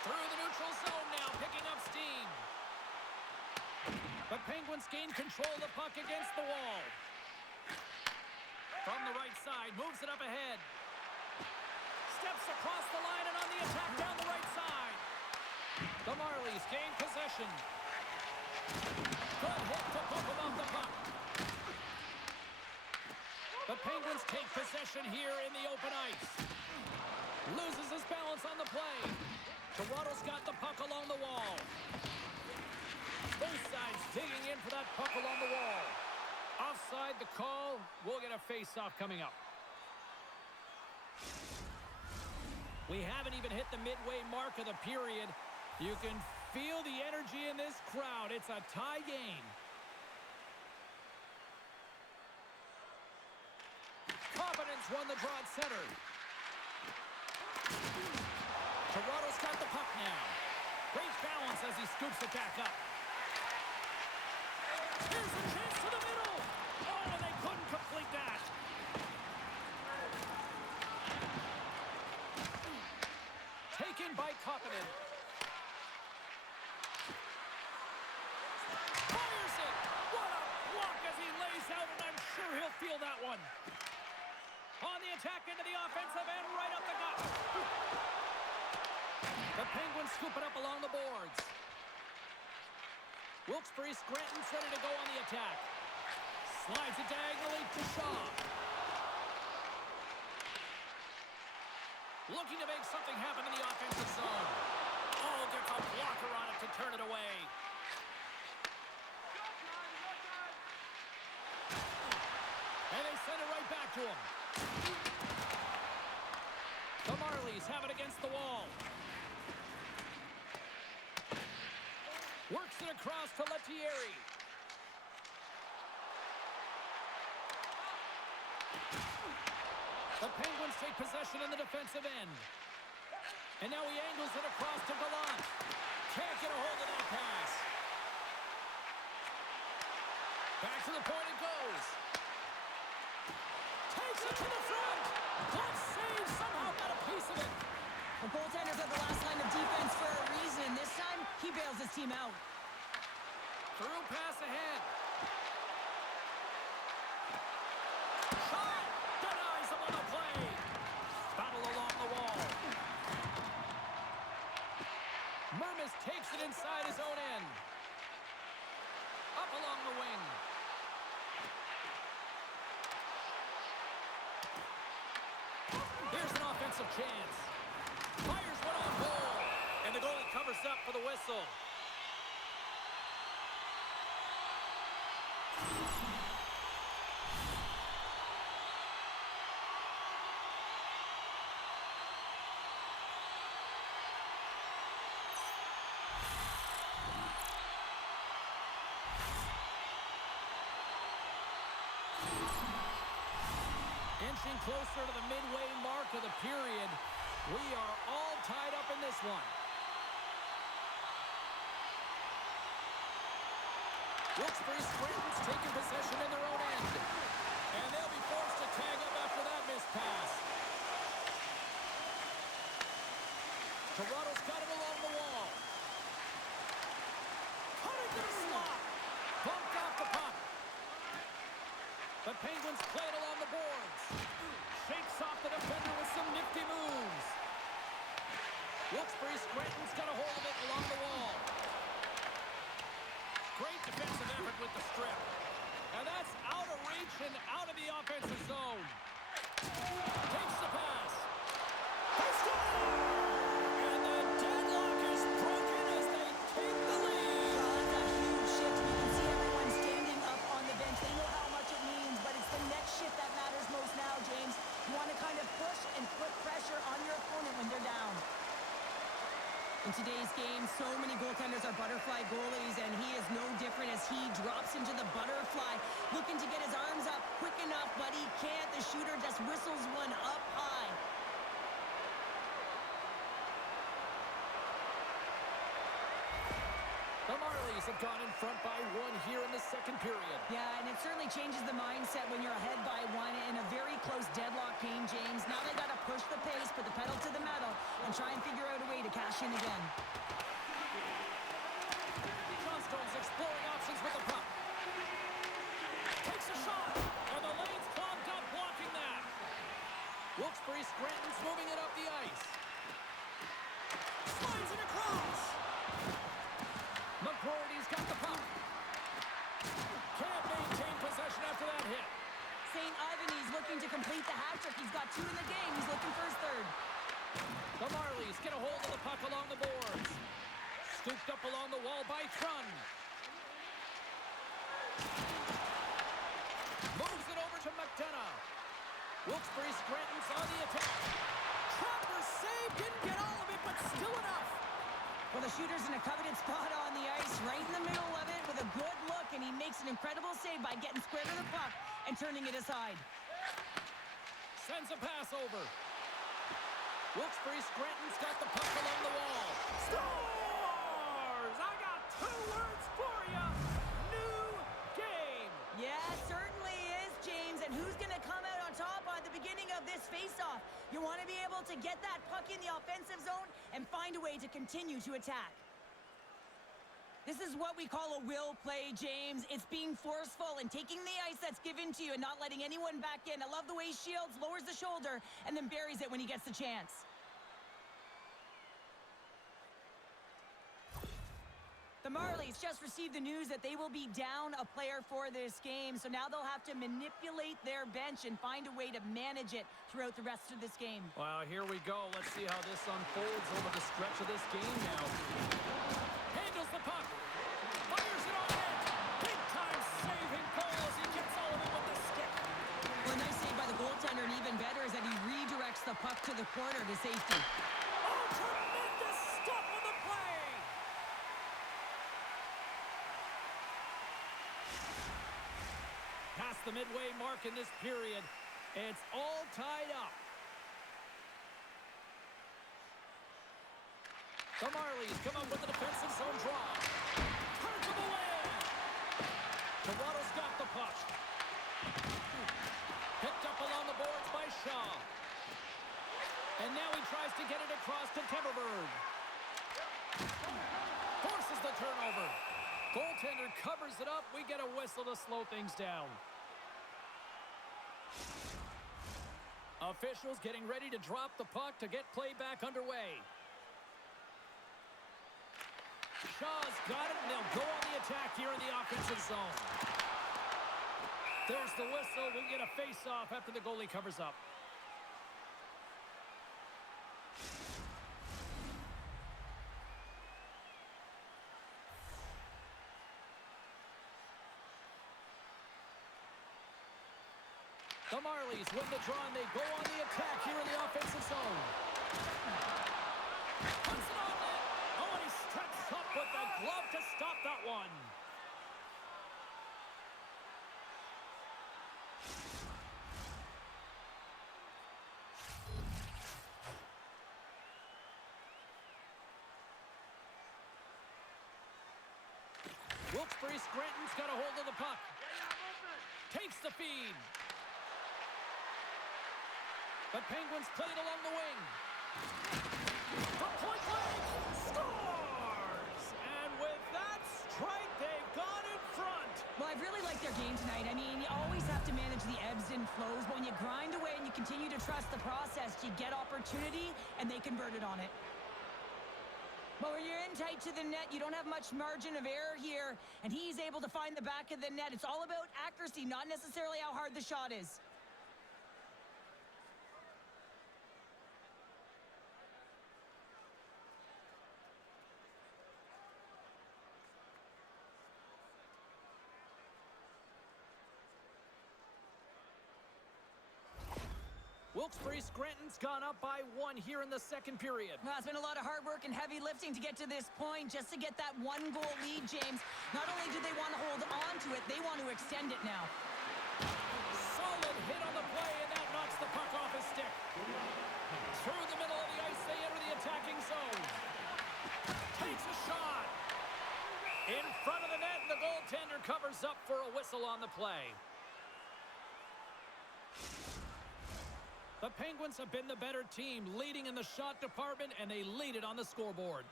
Through the neutral zone now, picking up steam. The Penguins gain control of the puck against the wall. From the right side, moves it up ahead. Steps across the line and on the attack down the right side. The Marlies gain possession. Good hit to poke him off the puck. The Penguins take possession here in the open ice. Loses his balance on the play. Toronto's got the puck along the wall. Both sides digging in for that puck along the wall. Offside the call. We'll get a face-off coming up. We haven't even hit the midway mark of the period. You can feel the energy in this crowd. It's a tie game. Confidence won the draw at center. Toronto's got the puck now. Great balance as he scoops it back up. Here's a chance to the middle. Oh, and they couldn't complete that. Taken by Koppinen. Fires it. What a block as he lays out, and I'm sure he'll feel that one. On the attack into the offensive end, right up the gut. The Penguins scoop it up along the boards. Wilkes-Barre Scranton's ready to go on the attack. Slides it diagonally to Shaw. Looking to make something happen in the offensive zone. Oh, gets a blocker on it to turn it away. And they send it right back to him. The Marlies have it against the wall. Works it across to Lettieri. The Penguins take possession in the defensive end. And now he angles it across to Gallant. Can't get a hold of that pass. Back to the point it goes. Takes it to the front. Glove save, somehow got a piece of it. The goaltender's at the last line of defense for a reason. This time, he bails his team out. Through pass ahead. Shot! Denies him on the play. Battle along the wall. Mermis takes it inside his own end. Up along the wing. Here's an offensive chance. Fires one on goal. And the goalie covers up for the whistle. Inching closer to the midway mark of the period. We are all tied up in this one. Wilkes-Barre Scranton's taking possession in their own end. And they'll be forced to tag up after that missed pass. Toronto's got it along the wall. Cutting to the slot. Bumped off the puck. The Penguins play it along the boards. Shakes off the defender with some nifty moves. Wilkes-Barre Scranton's got a hold of it along the wall. Great defensive effort with the strip. And that's out of reach and out of the offensive zone. Takes the pass. They score! And the deadlock is broken as they take the lead. Well, that's a huge shift. You can see everyone standing up on the bench. They know how much it means, but it's the next shift that matters most now, James. You want to kind of push and put pressure on your opponent when they're down. In today's game, so many goaltenders are butterfly goalies, and he is no different as he drops into the butterfly, looking to get his arms up quick enough, but he can't. The shooter just whistles one up high. The Marlies have gone in front by one here in the second period. Yeah, and it certainly changes the mindset when you're ahead by one in a very close deadlock game, James. Now they got to push the pace, put the pedal to the metal, and try and figure out a way to cash in again. Johnstone's exploring options with the puck. Takes a shot, and the lane's clogged up blocking that. Wilkes-Barre Scranton's moving it up the ice. Slides it across. McGroarty's got the puck. Can't maintain possession after that hit. St. Ivan's looking to complete the hat trick. He's got 2 in the game. He's looking for his third. The Marlies get a hold of the puck along the boards. Scooped up along the wall by Trun. Moves it over to McDonough. Wilkes-Barre Scranton's on the attack. Trapper save, didn't get all of it, but still enough. Well, the shooter's in a coveted spot on the ice, right in the middle of it with a good look, and he makes an incredible save by getting square to the puck and turning it aside. Sends a pass over. Wilkes-Barre Scranton's got the puck along the wall. Scores! I got 2 words for you. New game. Yeah, it certainly is, James. And who's going to come out on top at the beginning of this face-off? You want to be able to get that puck in the offensive zone and find a way to continue to attack. This is what we call a will play, James. It's being forceful and taking the ice that's given to you and not letting anyone back in. I love the way Shields lowers the shoulder and then buries it when he gets the chance. The Marlies just received the news that they will be down a player for this game, so now they'll have to manipulate their bench and find a way to manage it throughout the rest of this game. Well, here we go. Let's see how this unfolds over the stretch of this game now. Handles the puck. Fires it on net. Big time saving goal as he gets all of it with the stick. Well, a nice save by the goaltender, and even better is that he redirects the puck to the corner to safety. Oh, tremendous stuff on the play. Past the midway mark in this period, it's all tied up. The Marlies come up with the defensive zone draw. Turns them away. Toronto's got the puck. Picked up along the boards by Shaw. And now he tries to get it across to Temmerberg. Forces the turnover. Goaltender covers it up. We get a whistle to slow things down. Officials getting ready to drop the puck to get play back underway. Shaw's got it, and they'll go on the attack here in the offensive zone. There's the whistle. We'll get a face-off after the goalie covers up. The Marlies win the draw, and they go on the attack here in the offensive zone. Puts it on net. Oh, and he steps up with the glove to stop that one. Wilkes-Barre Scranton's got a hold of the puck. Takes the feed. The Penguins play it along the wing. From point blank, scores! And with that strike, they've gone in front. Well, I really like their game tonight. I mean, you always have to manage the ebbs and flows, but when you grind away and you continue to trust the process, you get opportunity, and they converted on it. But when you're in tight to the net, you don't have much margin of error here, and he's able to find the back of the net. It's all about accuracy, not necessarily how hard the shot is. Wilkes-Barre Scranton's gone up by 1 here in the second period. Well, it's been a lot of hard work and heavy lifting to get to this point, just to get that 1-goal lead, James. Not only do they want to hold on to it, they want to extend it now. Solid hit on the play, and that knocks the puck off his stick. Through the middle of the ice, they enter the attacking zone. Takes a shot. In front of the net, and the goaltender covers up for a whistle on the play. The Penguins have been the better team, leading in the shot department, and they lead it on the scoreboard.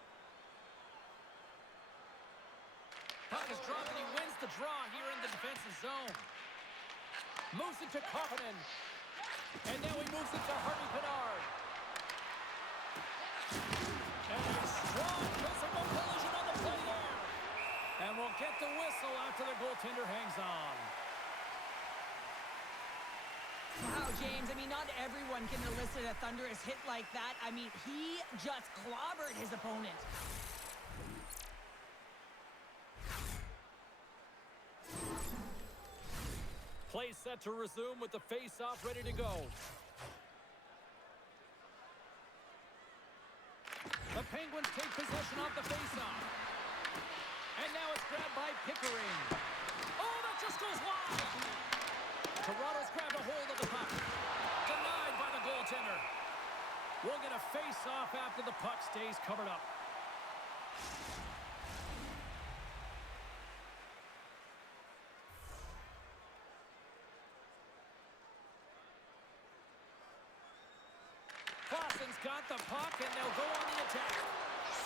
Puck is dropped, and he wins the draw here in the defensive zone. Moves it to Kapanen. And now he moves it to Harvey Pinard. And a strong physical collision on the play there. And we'll get the whistle after the goaltender hangs on. Wow, James, I mean, not everyone can elicit a thunderous hit like that. I mean, he just clobbered his opponent. Play set to resume with the face-off ready to go. The Penguins take possession off the face-off. And now it's grabbed by Pickering. Oh, that just goes wide! Toronto's grabbed a hold of the puck. Denied by the goaltender. We'll get a face-off after the puck stays covered up. Boston's got the puck, and they'll go on the attack.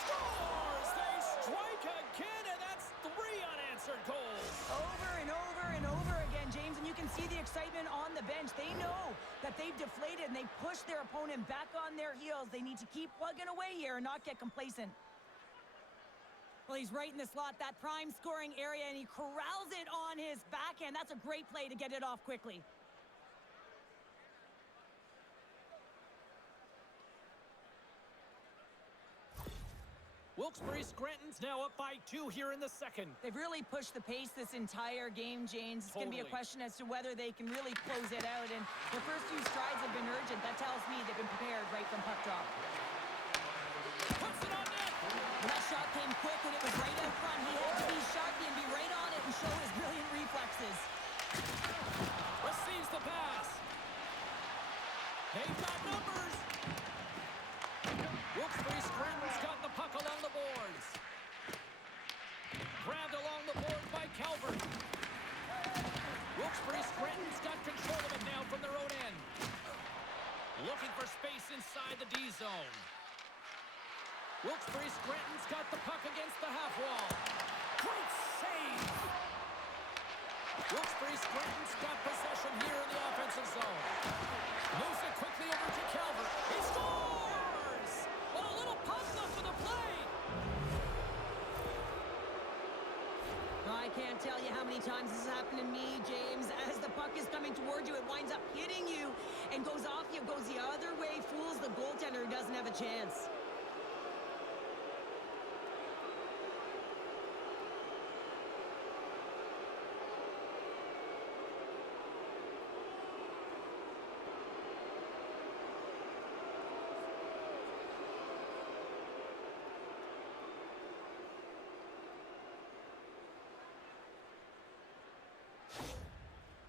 Scores! They strike again, and that's 3 unanswered goals. Over and over and over again, James, and you can see the excitement on the bench. They know that they've deflated, and they push their opponent back on their heels. They need to keep plugging away here and not get complacent. Well, he's right in the slot, that prime scoring area, and he corrals it on his backhand. That's a great play to get it off quickly. Wilkes-Barre Scranton's now up by 2 here in the second. They've really pushed the pace this entire game, James. It's going to be a question as to whether they can really close it out. And their first few strides have been urgent. That tells me they've been prepared right from puck drop. Puts it on net! Well, that shot came quick when it was right out front. He had to be sharpy and be right on it and show his brilliant reflexes. Receives the pass. They've got numbers. Wilkes-Barre Scranton's got the puck along the boards. Grabbed along the boards by Calvert. Wilkes-Barre Scranton's got control of it now from their own end. Looking for space inside the D zone. Wilkes-Barre Scranton's got the puck against the half wall. Great save! Wilkes-Barre Scranton's got possession here in the offensive zone. Moves it quickly over to Calvert. He scores! Well, a little puck left for the play. I can't tell you how many times this has happened to me, James. As the puck is coming towards you, it winds up hitting you and goes off you, goes the other way, fools the goaltender who doesn't have a chance.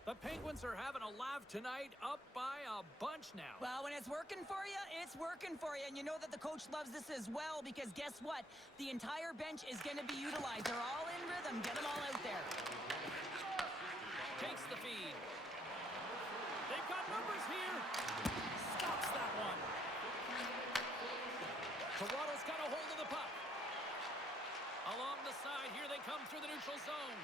The Penguins are having a laugh tonight, up by a bunch now. Well, when it's working for you, it's working for you. And you know that the coach loves this as well because guess what? The entire bench is going to be utilized. They're all in rhythm. Get them all out there. Takes the feed. They've got numbers here. Stops that one. Toronto's got a hold of the puck. Along the side, here they come through the neutral zone.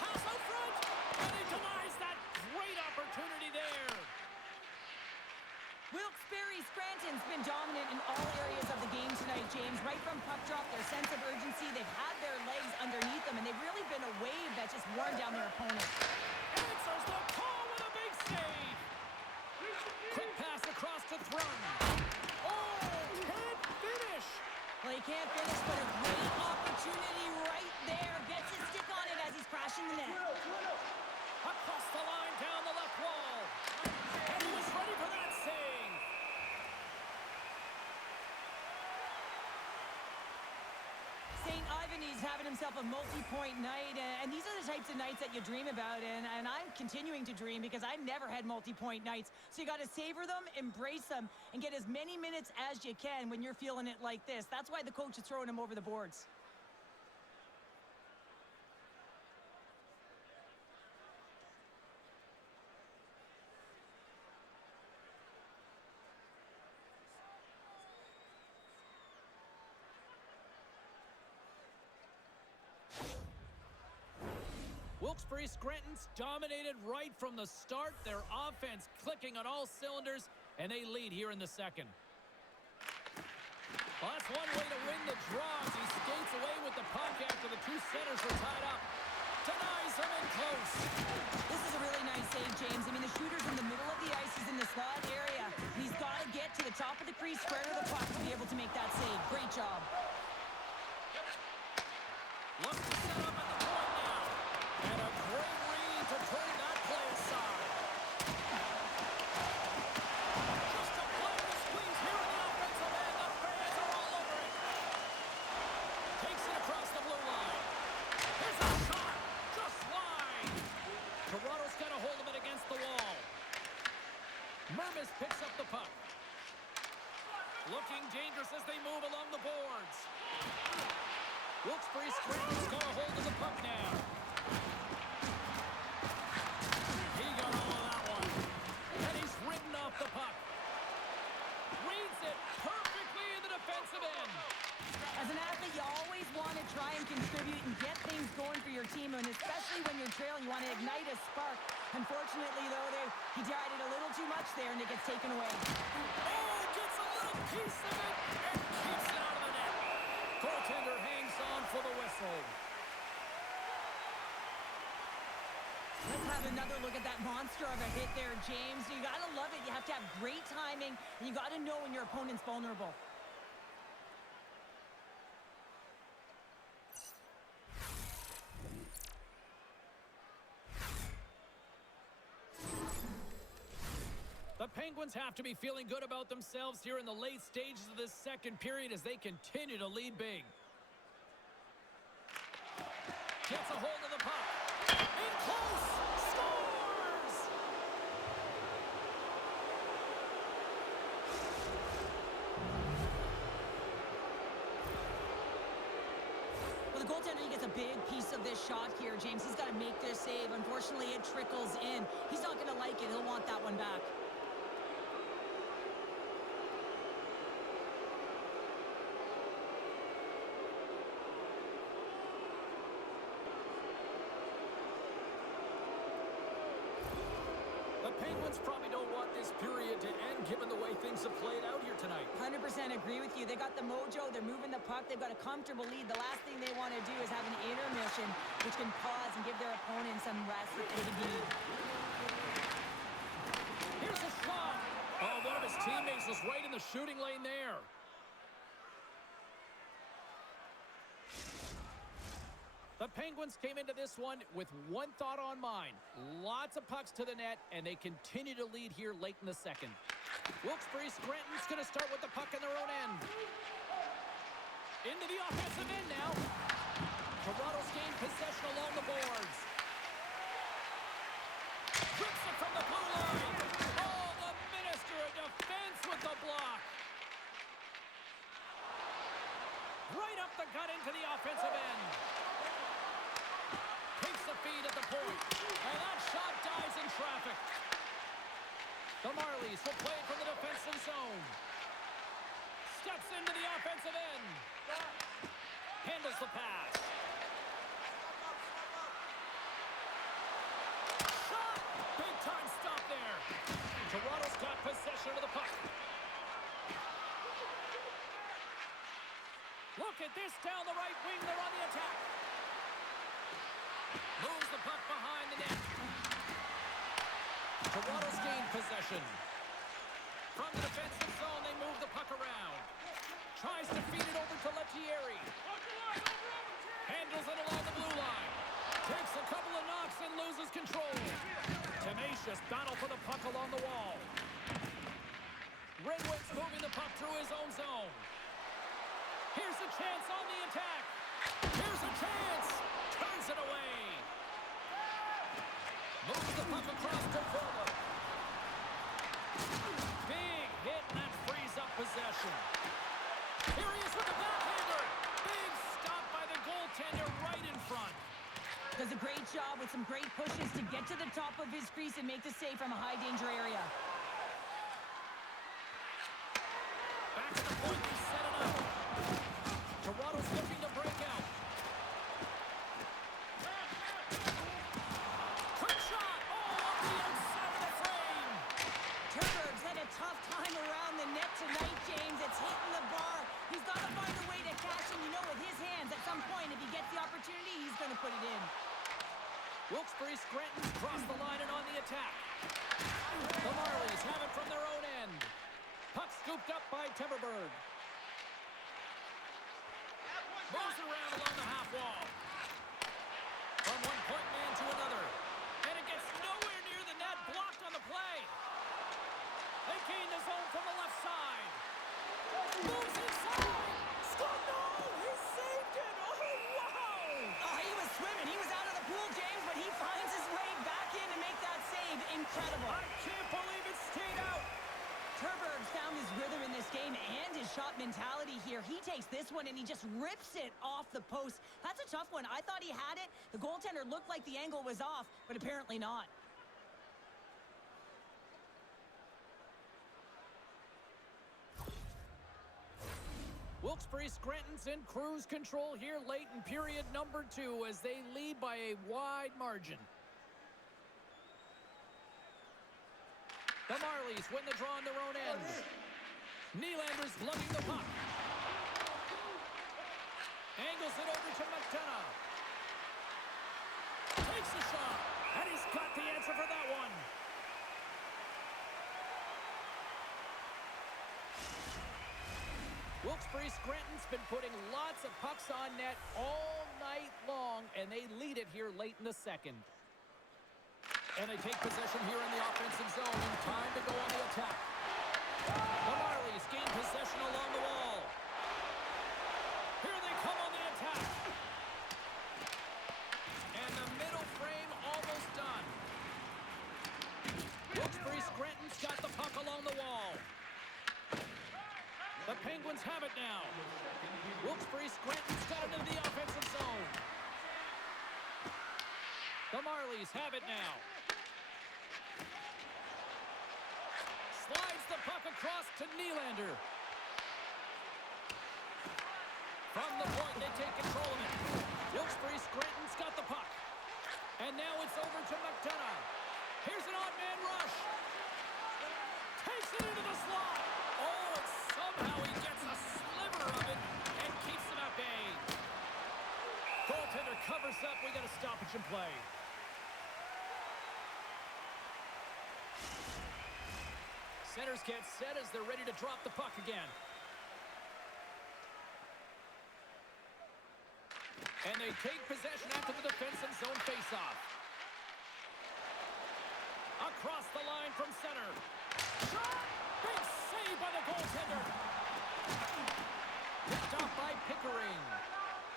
Pass out front, and he denies that great opportunity there. Wilkes-Barre Scranton's been dominant in all areas of the game tonight, James. Right from puck drop, their sense of urgency, they've had their legs underneath them, and they've really been a wave that's just worn down their opponent. Answers the call with a big save. Quick pass across to Thrun. Oh, can't finish. Well, he can't finish, but a great opportunity right there. Gets his stick on it as he's crashing the net. Across the line, down the left wall. And he was ready for that save. St. Ivan's having himself a multi-point night, and these are the types of nights that you dream about, and I'm continuing to dream because I've never had multi-point nights. So you got to savor them, embrace them, and get as many minutes as you can when you're feeling it like this. That's why the coach is throwing him over the boards. Wilkes-Barre Scranton's dominated right from the start. Their offense clicking on all cylinders, and they lead here in the second. Well, that's one way to win the draw as he skates away with the puck after the two centers were tied up. Denies him in close. This is a really nice save, James. I mean, the shooter's in the middle of the ice. He's in the slot area. He's got to get to the top of the crease, square to the puck to be able to make that save. Great job. Looks to set up at the point now. And a great read to turn that play aside. Just a play to squeeze here in the offensive end. The fans are all over it. Takes it across the blue line. Here's a shot. Just wide. Toronto's got a hold of it against the wall. Mermis picks up the puck. Looking dangerous as they move along the boards. Wilkes-Barre Scranton's got a hold of the puck now. He got all of that one. And he's ridden off the puck. Reads it perfectly in the defensive end. As an athlete, you always want to try and contribute and get things going for your team, and especially when you're trailing, you want to ignite a spark. Unfortunately, though, he tried it a little too much there, and it gets taken away. Oh, gets a little piece of it and keeps it out of the net. Goaltender hangs on for the whistle. Let's have another look at that monster of a hit there, James. You got to love it. You have to have great timing, and you got to know when your opponent's vulnerable. The Penguins have to be feeling good about themselves here in the late stages of this second period as they continue to lead big. Gets a hold of the puck. In close. Scores! Well, the goaltender, he gets a big piece of this shot here, James. He's got to make this save. Unfortunately, it trickles in. He's not going to like it. He'll want that one back. The Penguins probably don't want this period to end given the way things have played out here tonight. 100% agree with you. They got the mojo. They're moving the puck. They've got a comfortable lead. The last thing they want to do is have an intermission, which can pause and give their opponent some rest that they need. Here's a shot. Oh, one of his teammates was right in the shooting lane there. The Penguins came into this one with one thought on mind. Lots of pucks to the net, and they continue to lead here late in the second. Wilkes-Barre Scranton's going to start with the puck in their own end. Into the offensive end now. Toronto's gained possession along the boards. will play from the defensive zone. Steps into the offensive end. Handles the pass. Shot! Big time stop there. Toronto's got possession of the puck. Look at this down the right wing. They're on the attack. Moves the puck behind the net. Toronto's gained possession. From the defensive zone, they move the puck around. Tries to feed it over to Lettieri. Handles it along the blue line. Takes a couple of knocks and loses control. Tenacious battle for the puck along the wall. Redwing's moving the puck through his own zone. Here's a chance on the attack. Here's a chance. Turns it away. Moves the puck across to Fuller. Big hit, and that frees up possession. Here he is with the backhander. Big stop by the goaltender right in front. Does a great job with some great pushes to get to the top of his crease and make the save from a high-danger area. Back to the point, he set it up. Toronto's looking to break out. Quick shot! Oh, off the outside of the frame! Turberg's had a tough time around the net tonight, James. It's hitting the bar. He's got to find a way to cash in. You know, with his hands, at some point, if he gets the opportunity, he's going to put it in. Wilkes-Barre Scranton's crossed the line and on the attack. The Marlies have it from their own end. Puck scooped up by Timberberg. Moves around along the half wall. From one point man to another. And it gets nowhere near the net, blocked on the play. They gain the zone from the left side. Moves inside. Score! No! He saved it! Oh, wow! Oh, he was swimming. He was out of the pool, James, but he finds his way back in to make that save. Incredible. I can't believe it stayed out. Turberg found his rhythm in this game and his shot mentality here. He takes this one and he just rips it off the post. That's a tough one. I thought he had it. The goaltender looked like the angle was off, but apparently not. Wilkes-Barre Scranton's in cruise control here late in period number 2 as they lead by a wide margin. The Marlies win the draw on their own end. Nylander's lugging the puck. Angles it over to McDonough. Takes a shot, and he's got the answer for that one. Wilkes-Barre Scranton's been putting lots of pucks on net all night long, and they lead it here late in the second. And they take possession here in the offensive zone in time to go on the attack. The Marlies gain possession along the wall. Here they come on the attack. And the middle frame almost done. Wilkes-Barre Scranton's got the puck along the wall. The Penguins have it now. Wilkes-Barre Scranton's got it into the offensive zone. The Marlies have it now. Slides the puck across to Nylander. From the point, they take control of it. Wilkes-Barre Scranton's got the puck. And now it's over to McDonough. Here's an odd man rush. Takes it into the slot. Oh, and somehow he gets a sliver of it and keeps it at bay. Goaltender covers up. We got a stoppage in play. Centers get set as they're ready to drop the puck again. And they take possession after the defensive zone faceoff. Across the line from center. Shot! Big save by the goaltender. Picked off by Pickering.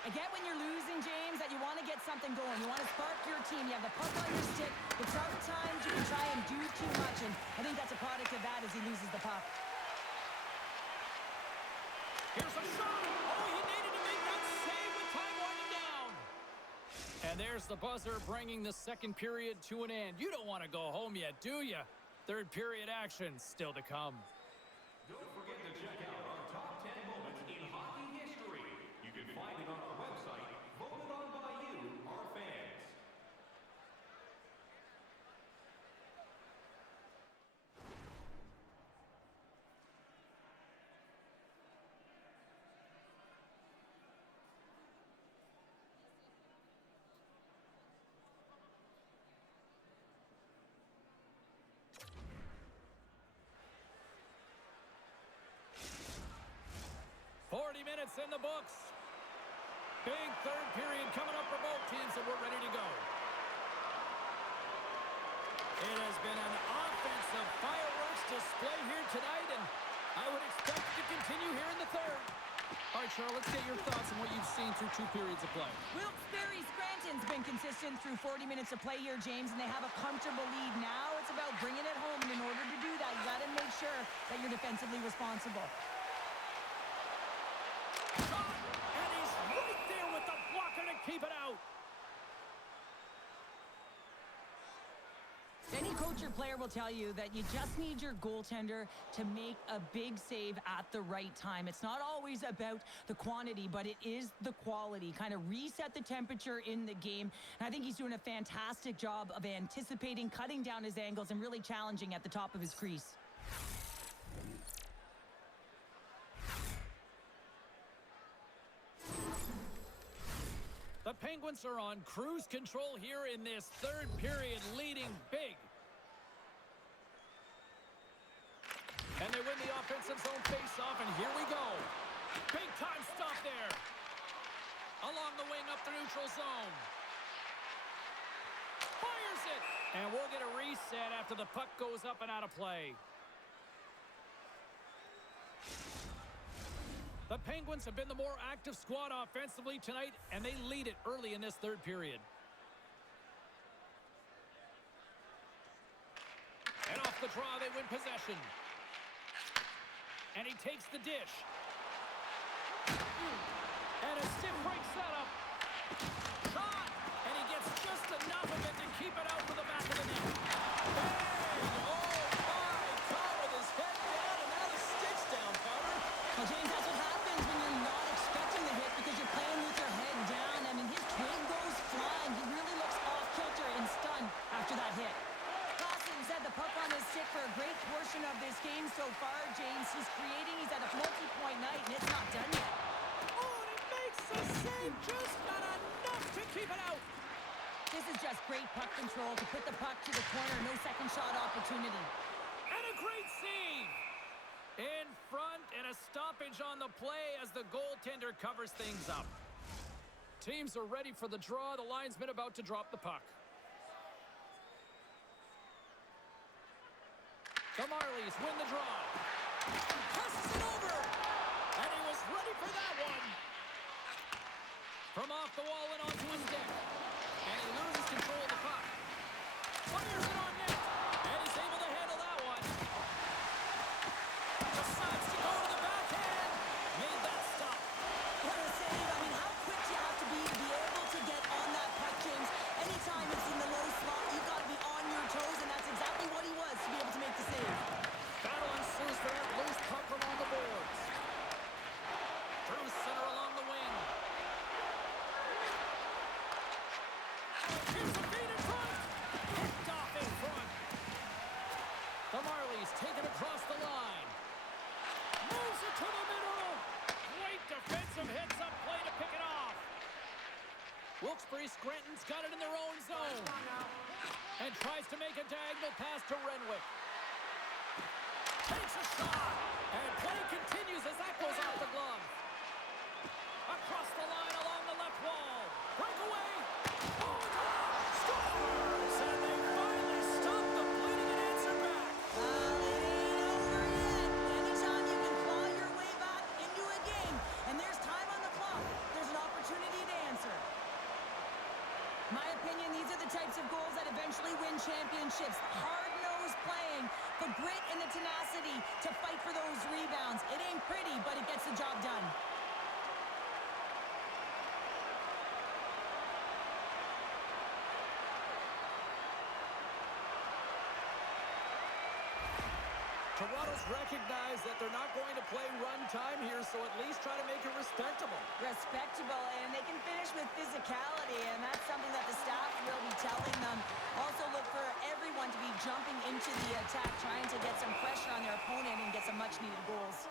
I get when you're losing, James, that you want to get something going. You want to spark your team. You have the puck on your stick. But sometimes you can try and do too much, and I think that's a product of that as he loses the puck. Here's a shot. Oh, he needed to make that save with time winding down. And there's the buzzer bringing the second period to an end. You don't want to go home yet, do you? Third period action still to come. Don't forget to check out our top 10 moments in hockey history. You can find it on our website, voted on by you, our fans. Minutes in the books. Big third period coming up for both teams, and we're ready to go. It has been an offensive fireworks display here tonight, and I would expect it to continue here in the third. All right, Charles, let's get your thoughts on what you've seen through 2 periods of play. Wilkes-Barre Scranton's been consistent through 40 minutes of play here, James, and they have a comfortable lead. Now it's about bringing it home, and in order to do that, you got to make sure that you're defensively responsible. Keep it out. Any coach or player will tell you that you just need your goaltender to make a big save at the right time. It's not always about the quantity, but it is the quality. Kind of reset the temperature in the game. And I think he's doing a fantastic job of anticipating, cutting down his angles, and really challenging at the top of his crease. The Penguins are on cruise control here in this third period, leading big. And they win the offensive zone faceoff, and here we go. Big time stop there. Along the wing up the neutral zone. Fires it. And we'll get a reset after the puck goes up and out of play. The Penguins have been the more active squad offensively tonight, and they lead it early in this third period. And off the draw, they win possession. And he takes the dish. And a stiff break setup. Shot! And he gets just enough of it to keep it out for the back of the net. Bang! Oh, my God, with his head down, and now the stick's down, Powder. Well, James, that's what happens when you're not expecting the hit because you're playing with your head down. I mean, his twig goes flying. He really looks off-kilter and stunned after that hit. Clausen's had the puck on his stick for a great portion of this game so far, James. He's creating. He's at a multi-point night, and it's not done yet. Oh, and he makes the save. Just not enough to keep it out. This is just great puck control to put the puck to the corner. No second shot opportunity. And a great save. In front, and a stoppage on the play as the goaltender covers things up. Teams are ready for the draw. The linesman about to drop the puck. The Marlies win the draw. Passes it over. And he was ready for that one. From off the wall and onto his deck. And he loses control of the puck. Fires it on net. And he's able to handle that one. Decides to go to the backhand. Made that stop. What a save. I mean, how quick you have to be able to get on that puck, James. Anytime it's in the low slot, you've got to be on your toes, and that's exactly what he was to be able to make the save. Battle ensues for that loose puck along the boards. Through center along the wing. Here's a feed in front. Picked off in front. The Marlies take it across the line. Moves it to the middle. Great defensive heads-up play to pick it off. Wilkes-Barre Scranton's got it in their own zone. And tries to make a diagonal pass to Renwick. Takes a shot. And play continues as that goes off the glove. Across the line along the left wall. Breakaway. Oh, scores! And they finally stop the bleeding and answer back. Well, it ain't over yet. Anytime you can claw your way back into a game, and there's time on the clock, there's an opportunity to answer. My opinion, these are the types of goals that eventually win championships. Hard-nosed playing, the grit and the tenacity to fight for those rebounds. It ain't pretty, but it gets the job done. Toronto's recognized that they're not going to play run time here, so at least try to make it respectable. Respectable, and they can finish with physicality, and that's something that the staff will be telling them. Also look for everyone to be jumping into the attack, trying to get some pressure on their opponent and get some much-needed goals.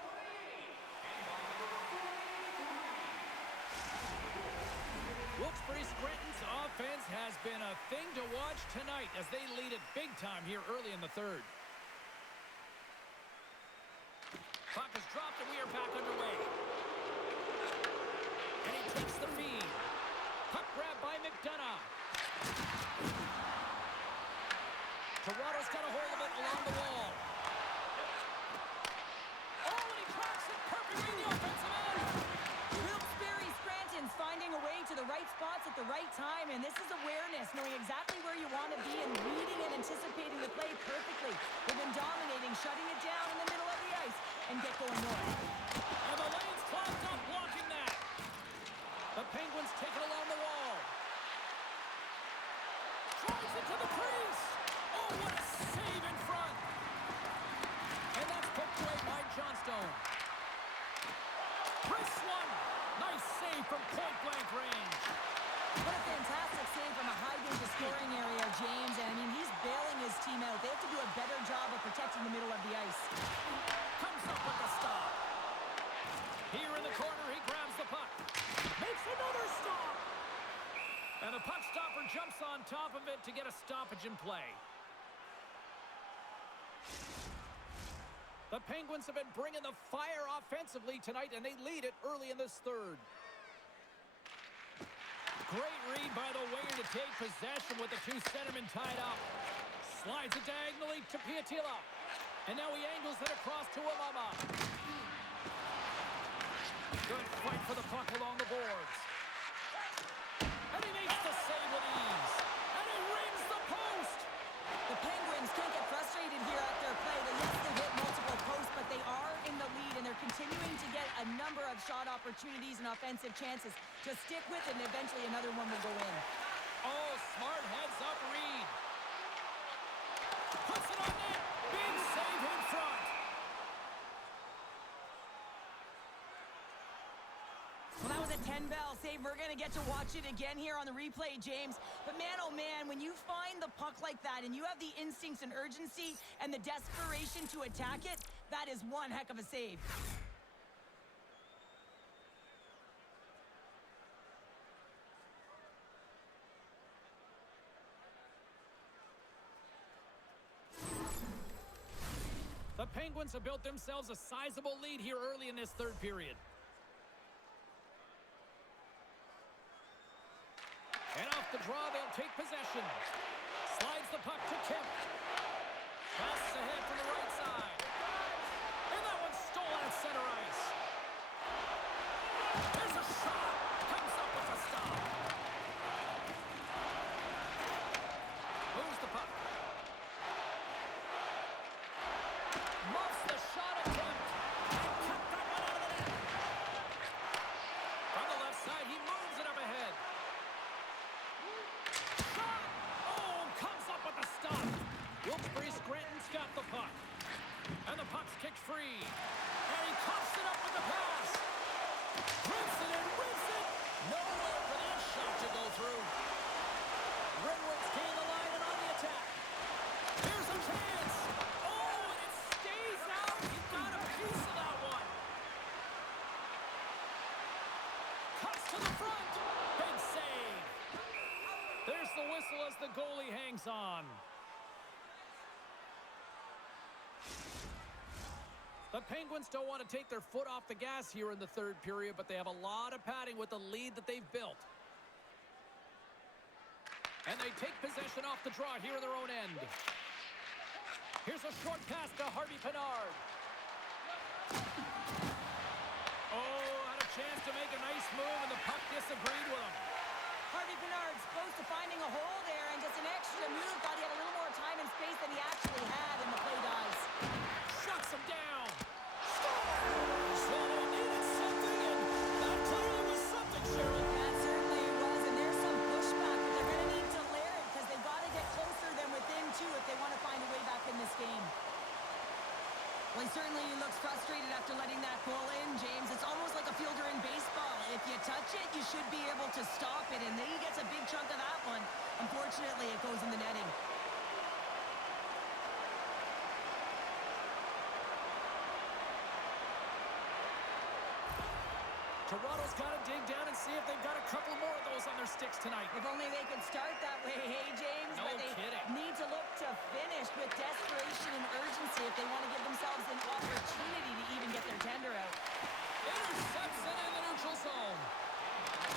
Wilkes-Barre Scranton's offense has been a thing to watch tonight as they lead it big time here early in the third. Puck is dropped and we are back underway. And he takes the feed. Puck grab by McDonough. Toronto's got a hold of it along the wall. Oh, and he cracks it perfectly in the offensive end. Wilkes-Barre Scranton's finding a way to the right spots at the right time, and this is awareness, knowing exactly where you want to be and reading and anticipating the play perfectly. They've been dominating, shutting it down in the middle of the ice, and get going north. And the lane's clogged up, blocking that. The Penguins take it along the wall. Drives it to the crease. Oh, what a save in front. And that's poked away by Johnstone. Chris one. Nice save from point-blank range. What a fantastic save from a high-danger scoring area, James. And, I mean, he's bailing his team out. They have to do a better job of protecting the middle of the ice. Comes up with the stop. Here in the corner, he grabs the puck. Makes another stop. And the puck stopper jumps on top of it to get a stoppage in play. The Penguins have been bringing the fire offensively tonight, and they lead it early in this third. Great read by the winger to take possession with the two centermen tied up. Slides it diagonally to Piatila. And now he angles it across to Amama. Good fight for the puck along the boards. And he makes the save with ease. And he rings the post. The Penguins can't get frustrated here at their play. They've hit multiple posts, but they are in the lead, and they're continuing to get a number of shot opportunities and offensive chances to stick with it, and eventually another one will go in. Oh, smart heads-up read. Puts it on net. Big save in front. Well, that was a 10-bell save. We're going to get to watch it again here on the replay, James. But man, oh man, when you find the puck like that and you have the instincts and urgency and the desperation to attack it, that is one heck of a save. The Penguins have built themselves a sizable lead here early in this third period. And off the draw, they'll take possession. Slides the puck to Kemp. Passes ahead from the right side. And that one's stolen at center ice. There's a shot. Comes up with a stop. Moves the puck. Muffs the shot attempt. And cut that one out of the net. From the left side, he moves it up ahead. Shot! Oh, comes up with a stop. Wilkes-Barre Scranton's got the puck. And the puck's kicked free. And he cuffs it up with the pass. Rips it and rips it. Nowhere for that shot to go through. Renwick's gained the line and on the attack. Here's a chance. Oh, and it stays out. He got a piece of that one. Cuts to the front. Big save. There's the whistle as the goalie hangs on. The Penguins don't want to take their foot off the gas here in the third period, but they have a lot of padding with the lead that they've built. And they take possession off the draw here in their own end. Here's a short pass to Harvey Pinard. Oh, had a chance to make a nice move, and the puck disagreed with him. Harvey Pinard's close to finding a hole there, and just an extra move. Thought he had a little more time and space than he actually had, and the play dies. Shuts him down. Scores! So they needed something, and that clearly was something, Cheryl. That certainly was, and there's some pushback, but they're going to need to layer it because they've got to get closer than within two if they want to find a way back in this game. He certainly looks frustrated after letting that goal in, James. It's almost like a fielder in baseball. If you touch it, you should be able to stop it, and then he gets a big chunk of that one. Unfortunately, it goes in the netting. Toronto's got to dig down and see if they've got a couple more of those on their sticks tonight. If only they could start that way, hey, James. No but they kidding. need to look to finish with desperation and urgency if they want to give themselves an opportunity to even get their tender out. Intercepts it in the neutral zone.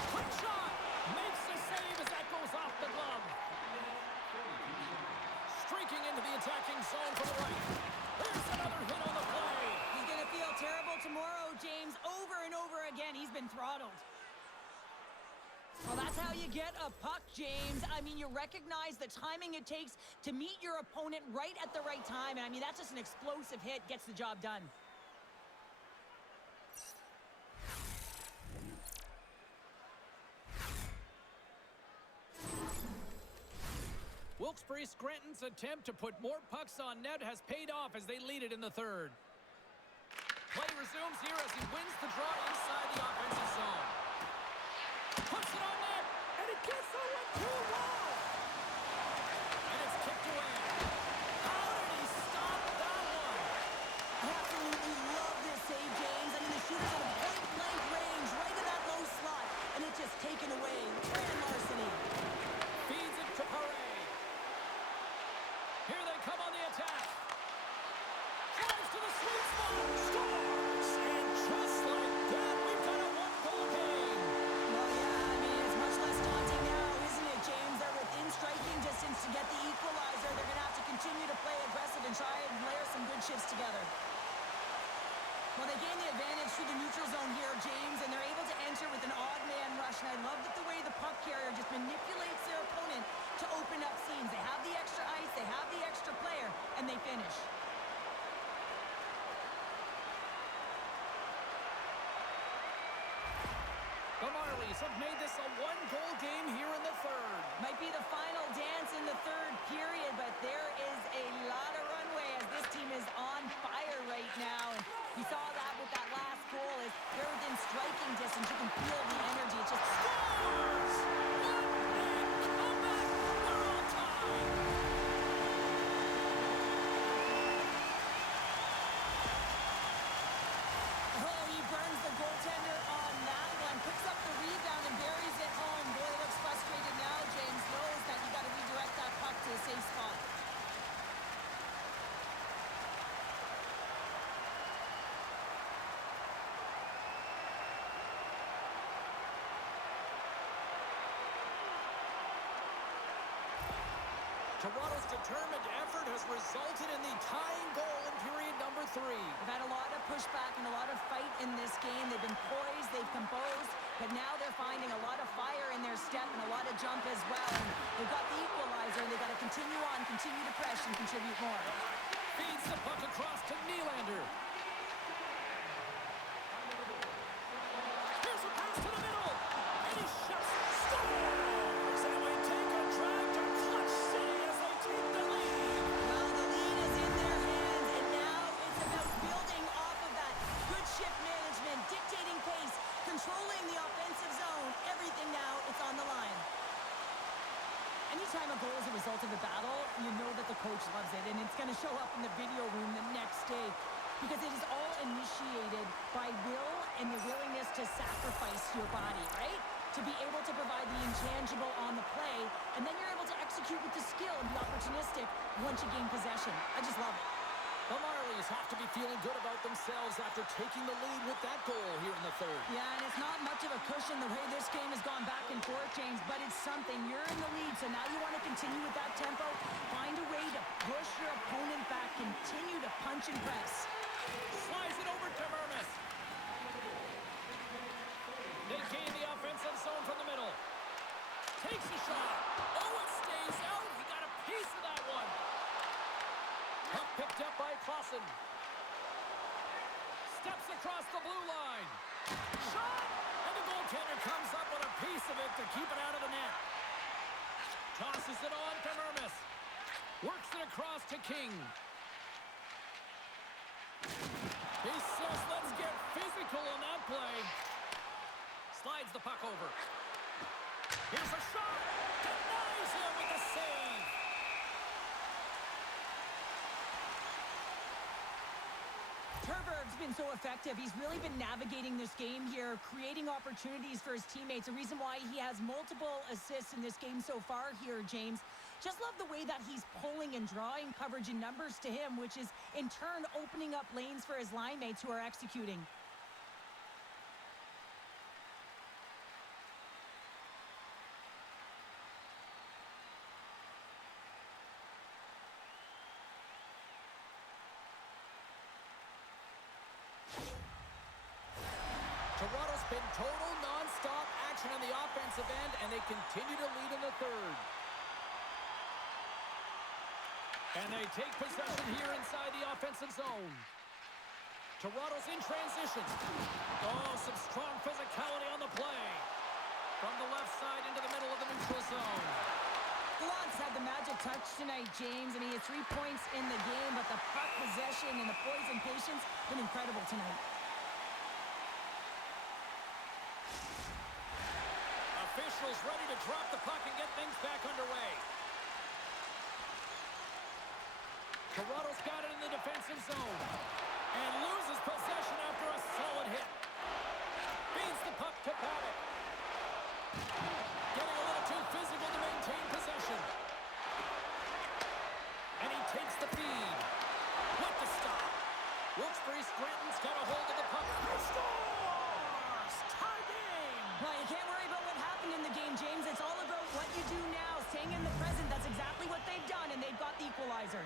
Quick shot. Makes the save as that goes off the glove. Streaking into the attacking zone from the right. Here's another hit on the play. He's going to feel terrible tomorrow, James. Over and over again, he's been throttled. Well, that's how you get a puck, James. I mean, you recognize the timing it takes to meet your opponent right at the right time. And I mean, that's just an explosive hit, gets the job done. Wilkes-Barre Scranton's attempt to put more pucks on net has paid off as they lead it in the third. Play resumes here as he wins the draw inside the offensive zone. Puts it on net, and it gets the one too low. And it's kicked away. How did he stop that one? I absolutely love this save, James. I mean, the shooter's on a point-blank range right in that low slot, and it's just taken away. Grand larceny. Feeds it to Paré. Here they come on the attack. Drives to the sweet spot. Scores! And just like that, we've got a one-goal game. Well, yeah, I mean, it's much less daunting now, isn't it, James? They're within striking distance to get the equalizer. They're going to have to continue to play aggressive and try and layer some good shifts together. Well, they gain the advantage through the neutral zone here, James, and they're able to enter with an odd man rush. And I love that the way the puck carrier just manipulates their opponent to open up seams. They have the extra ice, they have the extra player, and they finish. The Marlies have made this a one-goal game here in the third. Might be the final dance in the third period, but there is a lot of runway as this team is on fire right now. And we saw that with that last goal. As they're within striking distance, you can feel the energy. It's just Scores! What a comeback! We're on time! oh, he burns the goaltender on that one. Picks up the rebound and buries it home. Boy, looks frustrated now. James knows that you got to redirect that puck to a safe spot. Toronto's determined effort has resulted in the tying goal in period number 3. They've had a lot of pushback and a lot of fight in this game. They've been poised, they've composed, but now they're finding a lot of fire in their step and a lot of jump as well. And they've got the equalizer, and they've got to continue on, continue to press, and contribute more. Feeds the puck across to Nylander. Here's a pass to the middle. And he shuts. Scores! And we take a drive to Clutch City as they take the lead. Well, the lead is in their hands, and now it's about building off of that. Good shift management, dictating pace, controlling the offensive zone. Everything now, it's on the line. Anytime a goal is a result of a battle, you know that the coach loves it, and it's going to show up in the video room the next day because it is all initiated by will and your willingness to sacrifice your body, right? To be able to provide the intangible on the play, and then you're able to execute with the skill and be opportunistic once you gain possession. I just love it. The Marlies have to be feeling good about themselves after taking the lead with that goal here in the third. Yeah, and it's not much of a cushion the way this game has gone back and forth, James, but it's something. You're in the lead, so now you want to continue with that tempo. Find a way to push your opponent back. Continue to punch and press. Slides it over to Mermis. They gain the offensive zone from the middle. Takes a shot. Oh, it stays out. He got a piece of that one. Puck picked up by Clausen. Steps across the blue line. Shot! And the goaltender comes up with a piece of it to keep it out of the net. Tosses it on to Mermis. Works it across to King. He says, let's get physical on that play. Slides the puck over. Here's a shot. Denies him with a save. Terberg's been so effective. He's really been navigating this game here, creating opportunities for his teammates. A reason why he has multiple assists in this game so far here, James. Just love the way that he's pulling and drawing coverage and numbers to him, which is in turn opening up lanes for his line mates who are executing. Toronto's been total non-stop action on the offensive end, and they continue to lead in the third. And they take possession here inside the offensive zone. Toronto's in transition. Oh, some strong physicality on the play. From the left side into the middle of the neutral zone. Gallant's had the magic touch tonight, James, and he had 3 points in the game, but the puck possession and the poise and patience been incredible tonight. Officials ready to drop the puck and get things back underway. Toronto's got it in the defensive zone and loses possession after a solid hit. Feeds the puck to Paddock. Getting a little too physical to maintain possession. And he takes the feed. What the stop. Wilkes-Barre Scranton's got a hold of the puck. He scores! Tie game! Well, you can't worry about what happened in the game, James. It's all about what you do now, staying in the present. That's exactly what they've done, and they've got the equalizer.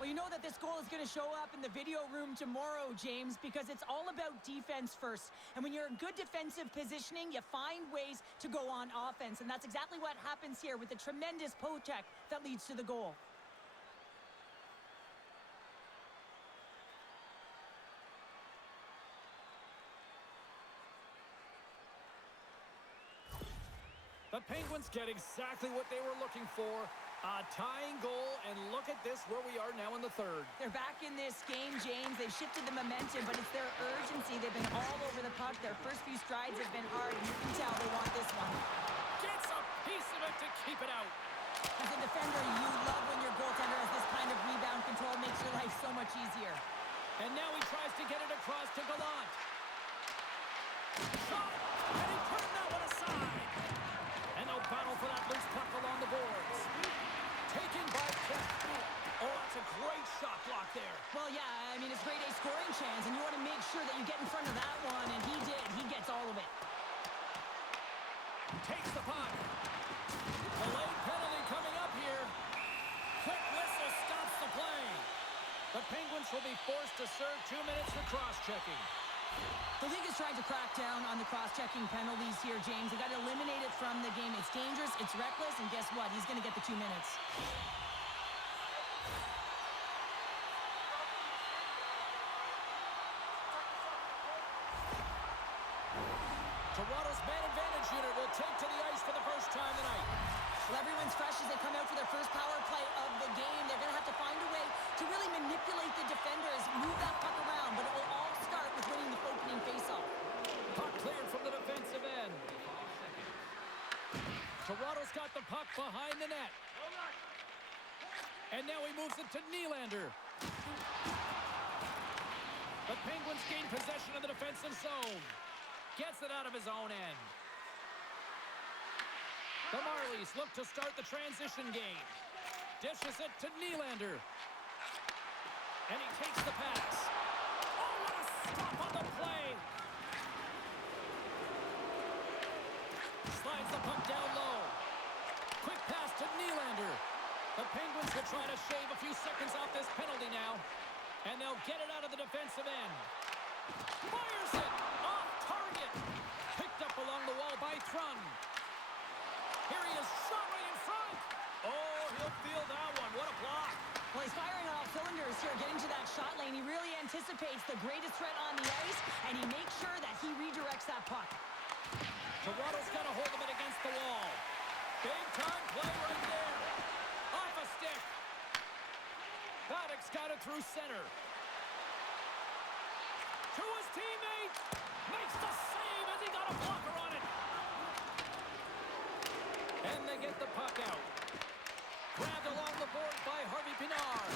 Well, you know that this goal is going to show up in the video room tomorrow, James, because it's all about defense first. And when you're in good defensive positioning, you find ways to go on offense. And that's exactly what happens here with the tremendous poke check that leads to the goal. The Penguins get exactly what they were looking for. A tying goal, and look at this where we are now in the third. They're back in this game, James. They've shifted the momentum, but it's their urgency. They've been all over the puck. Their first few strides have been hard, and you can tell they want this one. Gets a piece of it to keep it out. As a defender, you love when your goaltender has this kind of rebound control. Makes your life so much easier. And now he tries to get it across to Gallant. Shot! And he turned that one aside. And they'll battle for that loose puck along the boards. Taken by Kemp. Oh, that's a great shot block there. Well, yeah, I mean, it's grade A scoring chance, and you want to make sure that you get in front of that one, and he did. He gets all of it. Takes the puck. The late penalty coming up here. Quick whistle stops the play. The Penguins will be forced to serve 2 minutes for cross-checking. The league is trying to crack down on the cross-checking penalties here, James. They got to eliminate it from the game. It's dangerous, it's reckless, and guess what? He's going to get the 2 minutes. Toronto's man advantage unit will take to the ice for the first time tonight. Well, everyone's fresh as they come out for their first power play of the game. They're going to have to find a way to really manipulate the defenders, move that puck around, but it will all start with winning the opening faceoff. Puck cleared from the defensive end. Toronto's got the puck behind the net. And now he moves it to Nylander. The Penguins gain possession of the defensive zone. Gets it out of his own end. The Marlies look to start the transition game. Dishes it to Nylander. And he takes the pass. Oh, what a stop on the play. Slides the puck down low. Quick pass to Nylander. The Penguins will try to shave a few seconds off this penalty now. And they'll get it out of the defensive end. Fires it off target. Picked up along the wall by Thrun. Here he is, shot right in front. Oh, he'll feel that one. What a block. Well, he's firing on all cylinders here, getting to that shot lane. He really anticipates the greatest threat on the ice, and he makes sure that he redirects that puck. Toronto's got a hold of it against the wall. Big time play right there. Off a stick. got it through center. To his teammate. Makes the save as he got a blocker on it. And they get the puck out. Grabbed along the board by Harvey Pinard.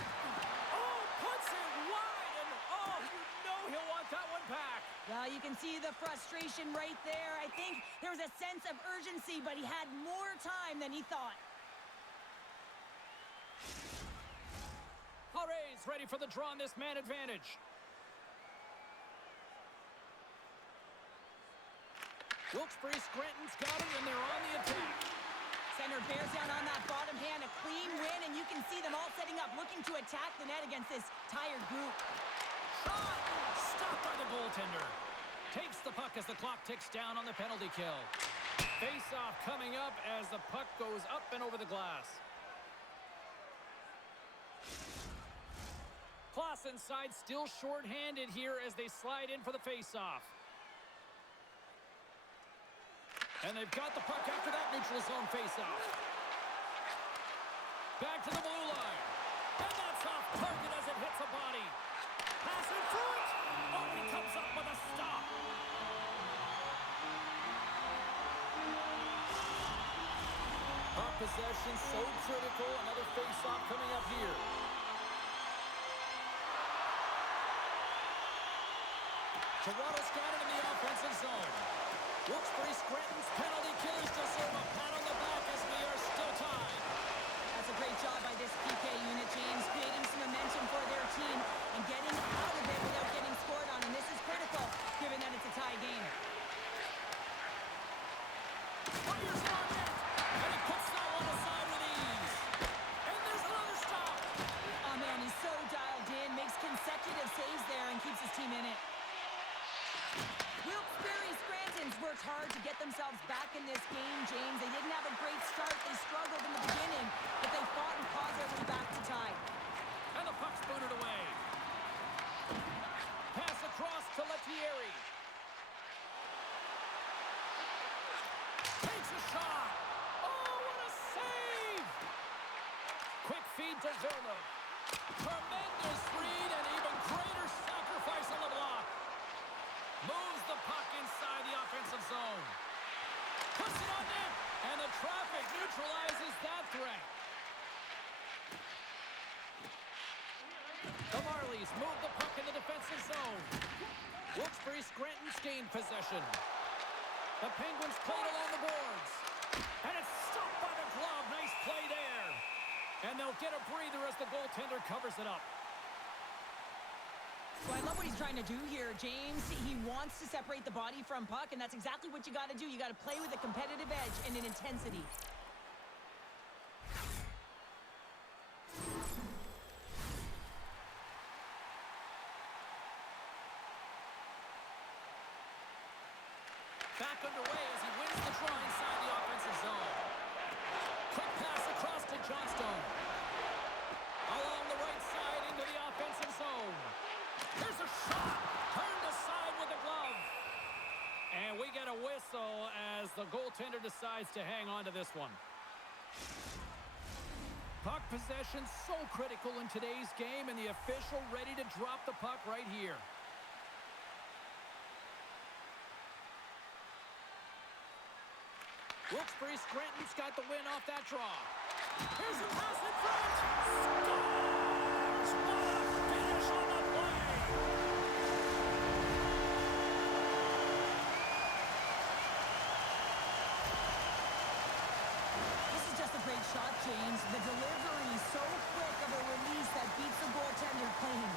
Oh, puts it wide, and oh, you know he'll want that one back. Well, you can see the frustration right there. I think there was a sense of urgency, but he had more time than he thought. Haray's ready for the draw on this man advantage. Wilkes-Barre Scranton's got him, and they're on the attack. Center bears down on that bottom hand, a clean win, and you can see them all setting up, looking to attack the net against this tired group. Shot! Stopped by the goaltender. Takes the puck as the clock ticks down on the penalty kill. Face-off coming up as the puck goes up and over the glass. Clausen's side still short-handed here as they slide in for the face-off. And they've got the puck after that neutral zone face-off. Back to the blue line. And that's off target as it hits a body. Pass in front. Oh, he comes up with a stop. Puck possession so critical. Another face-off coming up here. Toronto's got it in the offensive zone. Wilkes-Barre Scranton's penalty killers deserve a pat on the back as we are still tied. That's a great job by this PK unit, James, creating some momentum for their team and getting out of it without getting scored on. And this is critical, given that it's a tie game. Fires it on net, and he puts that one aside with ease. And there's another stop. Oh, man, he's so dialed in, makes consecutive saves there and keeps his team in it. Wilkes-Barre Scranton's worked hard to get themselves back in this game, James. They didn't have a great start. They struggled in the beginning, but they fought and clawed their way back to tie. And the puck's booted away. Pass across to Lettieri. Takes a shot. Oh, what a save! Quick feed to Zerlo. Tremendous read and even greater sacrifice on the block. Moves the puck inside the offensive zone. Puts it on net, and the traffic neutralizes that threat. The Marlies move the puck in the defensive zone. Wilkes-Barre Scranton's gained possession. The Penguins played along the boards. And it's stopped by the glove. Nice play there. And they'll get a breather as the goaltender covers it up. Well, I love what he's trying to do here, James. He wants to separate the body from puck, and that's exactly what you got to do. You got to play with a competitive edge and an intensity. Back underway as he wins the draw inside the offensive zone. Quick pass across to Johnstone. Along the right side into the offensive zone. There's a shot. Turned aside with the glove. And we get a whistle as the goaltender decides to hang on to this one. Puck possession so critical in today's game, and the official ready to drop the puck right here. Wilkes-Barre Scranton's got the win off that draw. Here's a pass in front. Scores! What a finish on the play! This is just a great shot, James. The delivery so quick of a release that beats the goaltender clean.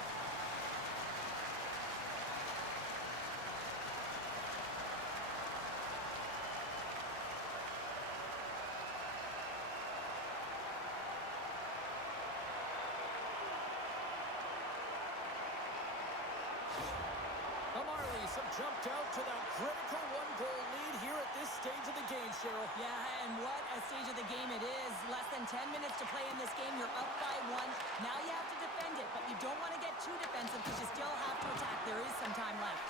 The Marlies have jumped out to that critical one-goal lead here at this stage of the game, Cheryl. Yeah, and what a stage of the game it is. Less than 10 minutes to play in this game. You're up by 1. Now you have to defend it, but you don't want to get too defensive because you still have to attack. There is some time left.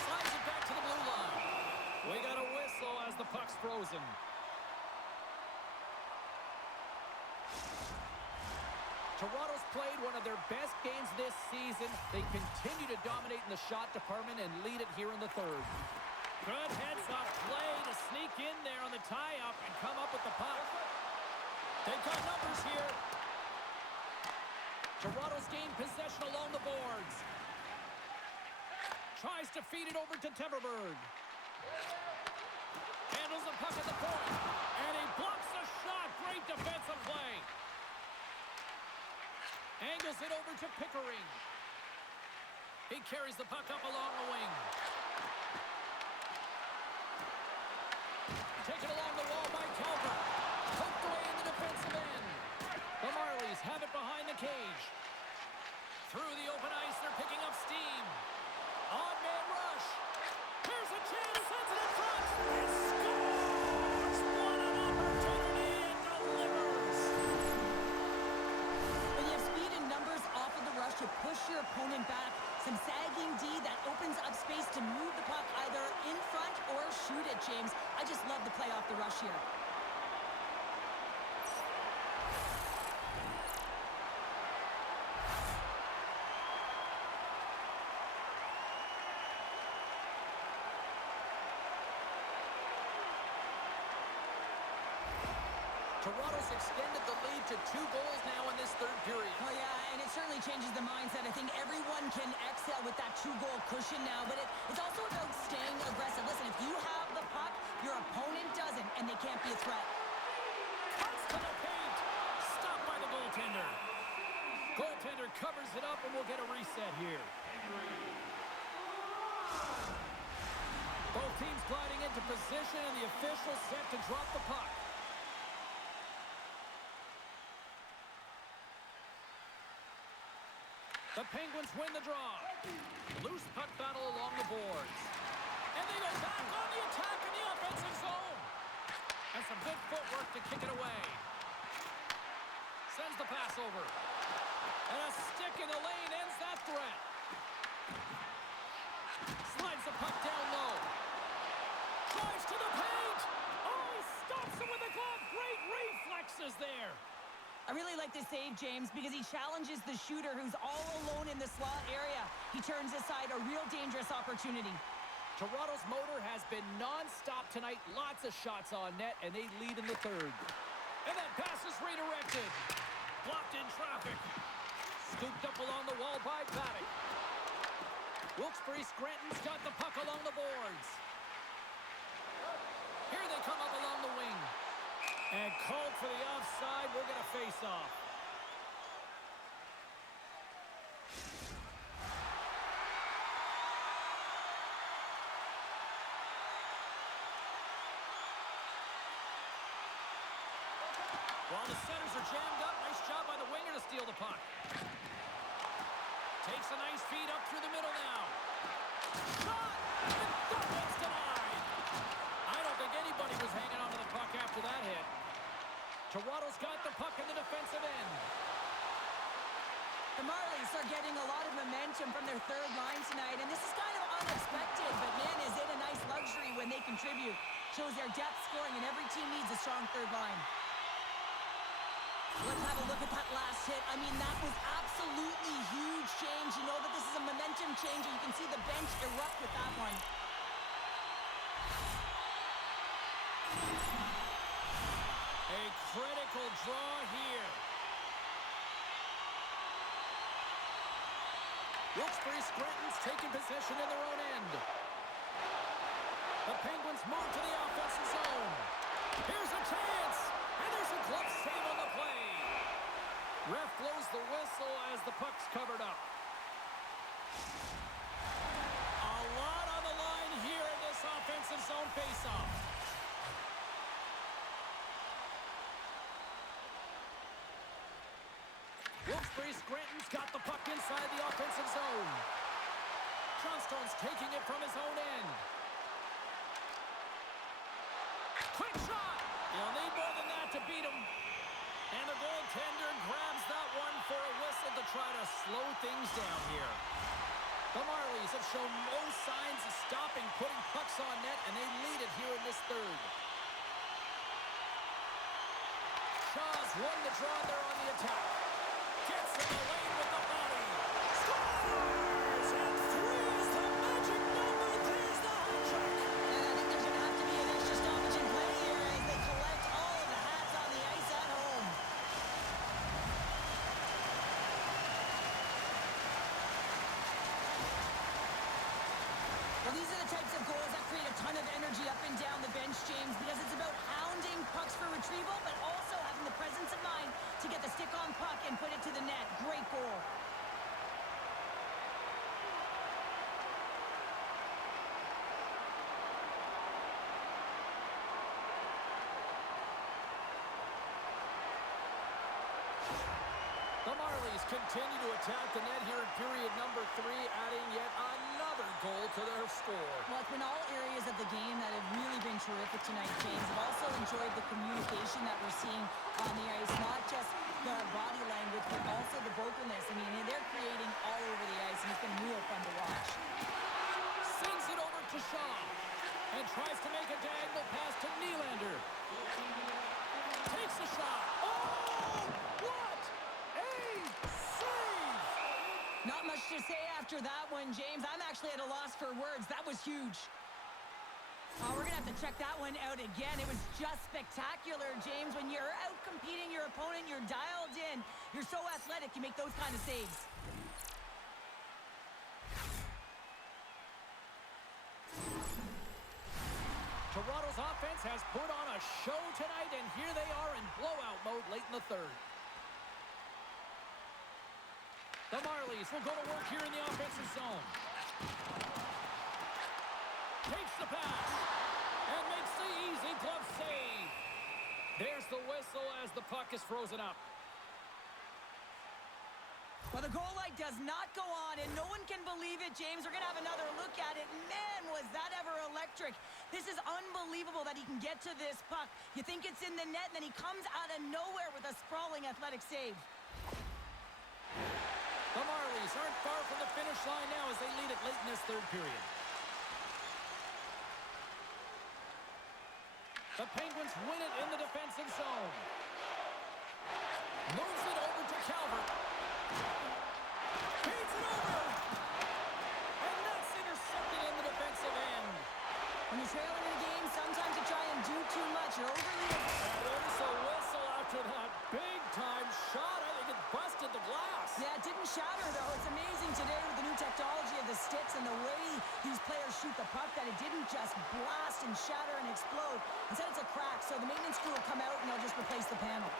Slides it back to the blue line. We got a whistle as the puck's frozen. Toronto's played one of their best games this season. They continue to dominate in the shot department and lead it here in the third. Good heads-up play to sneak in there on the tie-up and come up with the puck. They've got numbers here. Toronto's gained possession along the boards. Tries to feed it over to Temperberg. Handles the puck at the point. And he blocks the shot. Great defensive play. Angles it over to Pickering. He carries the puck up along the wing. Taken along the wall by Calvert. Poked away in the defensive end. The Marlies have it behind the cage. Through the open ice, they're picking up steam. On-man rush. Here's a chance. Sends it in front. And scores! What an opportunity and delivers. When you have speed and numbers off of the rush, you push your opponent back. Some sagging D that opens up space to move the puck either in front or shoot it, James. I just love the play off the rush here. Toronto's extended the lead to 2 goals now in this third period. Oh, yeah, and it certainly changes the mindset. I think everyone can exhale with that 2-goal cushion now, but it's also about staying aggressive. Listen, if you have the puck, your opponent doesn't, and they can't be a threat. Cuts to the paint. Stopped by the goaltender. Goaltender covers it up, and we'll get a reset here. Both teams gliding into position, and the official set to drop the puck. The Penguins win the draw. Loose puck battle along the boards. And they go back on the attack in the offensive zone. And some good footwork to kick it away. Sends the pass over. And a stick in the lane ends that threat. Slides the puck down low. Drives to the paint. Oh, he stops him with a glove. Great reflexes there. I really like this save, James, because he challenges the shooter who's all alone in the slot area. He turns aside a real dangerous opportunity. Toronto's motor has been non-stop tonight. Lots of shots on net, and they lead in the third. And that pass is redirected. Blocked in traffic. Scooped up along the wall by Paddock. Wilkes-Barre Scranton's got the puck along the boards. Here they come up along the wing. And called for the offside. We'll get a face-off. While the centers are jammed up, nice job by the winger to steal the puck. Takes a nice feed up through the middle now. Shot! And it's denied. I don't think anybody was hanging on to the puck after that hit. Toronto's got the puck in the defensive end. The Marlies are getting a lot of momentum from their third line tonight, and this is kind of unexpected, but man, is it a nice luxury when they contribute. Shows their depth scoring, and every team needs a strong third line. Let's have a look at that last hit. I mean, that was absolutely huge change. You know that this is a momentum change, and you can see the bench erupt with that one. A critical draw here. Wilkes-Barre Scranton's taking possession in their own end. The Penguins move to the offensive zone. Here's a chance. And there's a glove save on the play. Ref blows the whistle as the puck's covered up. A lot on the line here in this offensive zone faceoff. Wilkes-Barre Scranton's got the puck inside the offensive zone. Johnstone's taking it from his own end. Quick shot! You'll need more than that to beat him. And the goaltender grabs that one for a whistle to try to slow things down here. The Marlies have shown no signs of stopping putting pucks on net, and they lead it here in this third. Shaw's won the draw there on the attack. Gets in the lane with the body. Scores! And three is the magic number. There's the hat trick. And I think there's going to have to be an extra stoppage in play here as they collect all of the hats on the ice at home. Well, these are the types of goals that create a ton of energy up and down the bench, James, because it's about hounding pucks for retrieval, but also having the presence of mind to get the stick on puck and put it to the net. Great goal. The Marlies continue to attack the net here in period number 3, adding yet another goal to their score. Well, it's been all areas of the game that have really been terrific tonight, James. I've also enjoyed the communication that we're seeing on the ice, not just the body language, but also the vocalness. I mean, they're creating all over the ice, and it's been real fun to watch. Sends it over to Shaw and tries to make a diagonal pass to Nylander. Takes a shot. Oh! What a save! Not much to say after that one, James. I'm actually at a loss for words. That was huge. We're going to have to check that one out again. It was just spectacular, James. When you're out competing your opponent, you're dialed in. You're so athletic, you make those kind of saves. Toronto's offense has put on a show tonight, and here they are in blowout mode late in the third. The Marlies will go to work here in the offensive zone. Takes the pass and makes the easy glove save. There's the whistle as the puck is frozen up. Well, the goal light does not go on, and no one can believe it, James. We're going to have another look at it. Man, was that ever electric. This is unbelievable that he can get to this puck. You think it's in the net, and then he comes out of nowhere with a sprawling athletic save. The Marlies aren't far from the finish line now as they lead it late in this third period. The Penguins win it in the defensive zone. Moves it over to Calvert. Feeds it over. And that's intercepted in the defensive end. When you're trailing in a game, sometimes you try and do too much. You're overly... And there's a whistle after that big-time shot. I think it busted the glass. Yeah, it didn't shatter, though. It's amazing today with the new technology of the sticks and the way these players shoot the puck that it didn't just blast and shatter and explode. Instead, it's a crack, so the maintenance crew will come out and they'll just replace the panel.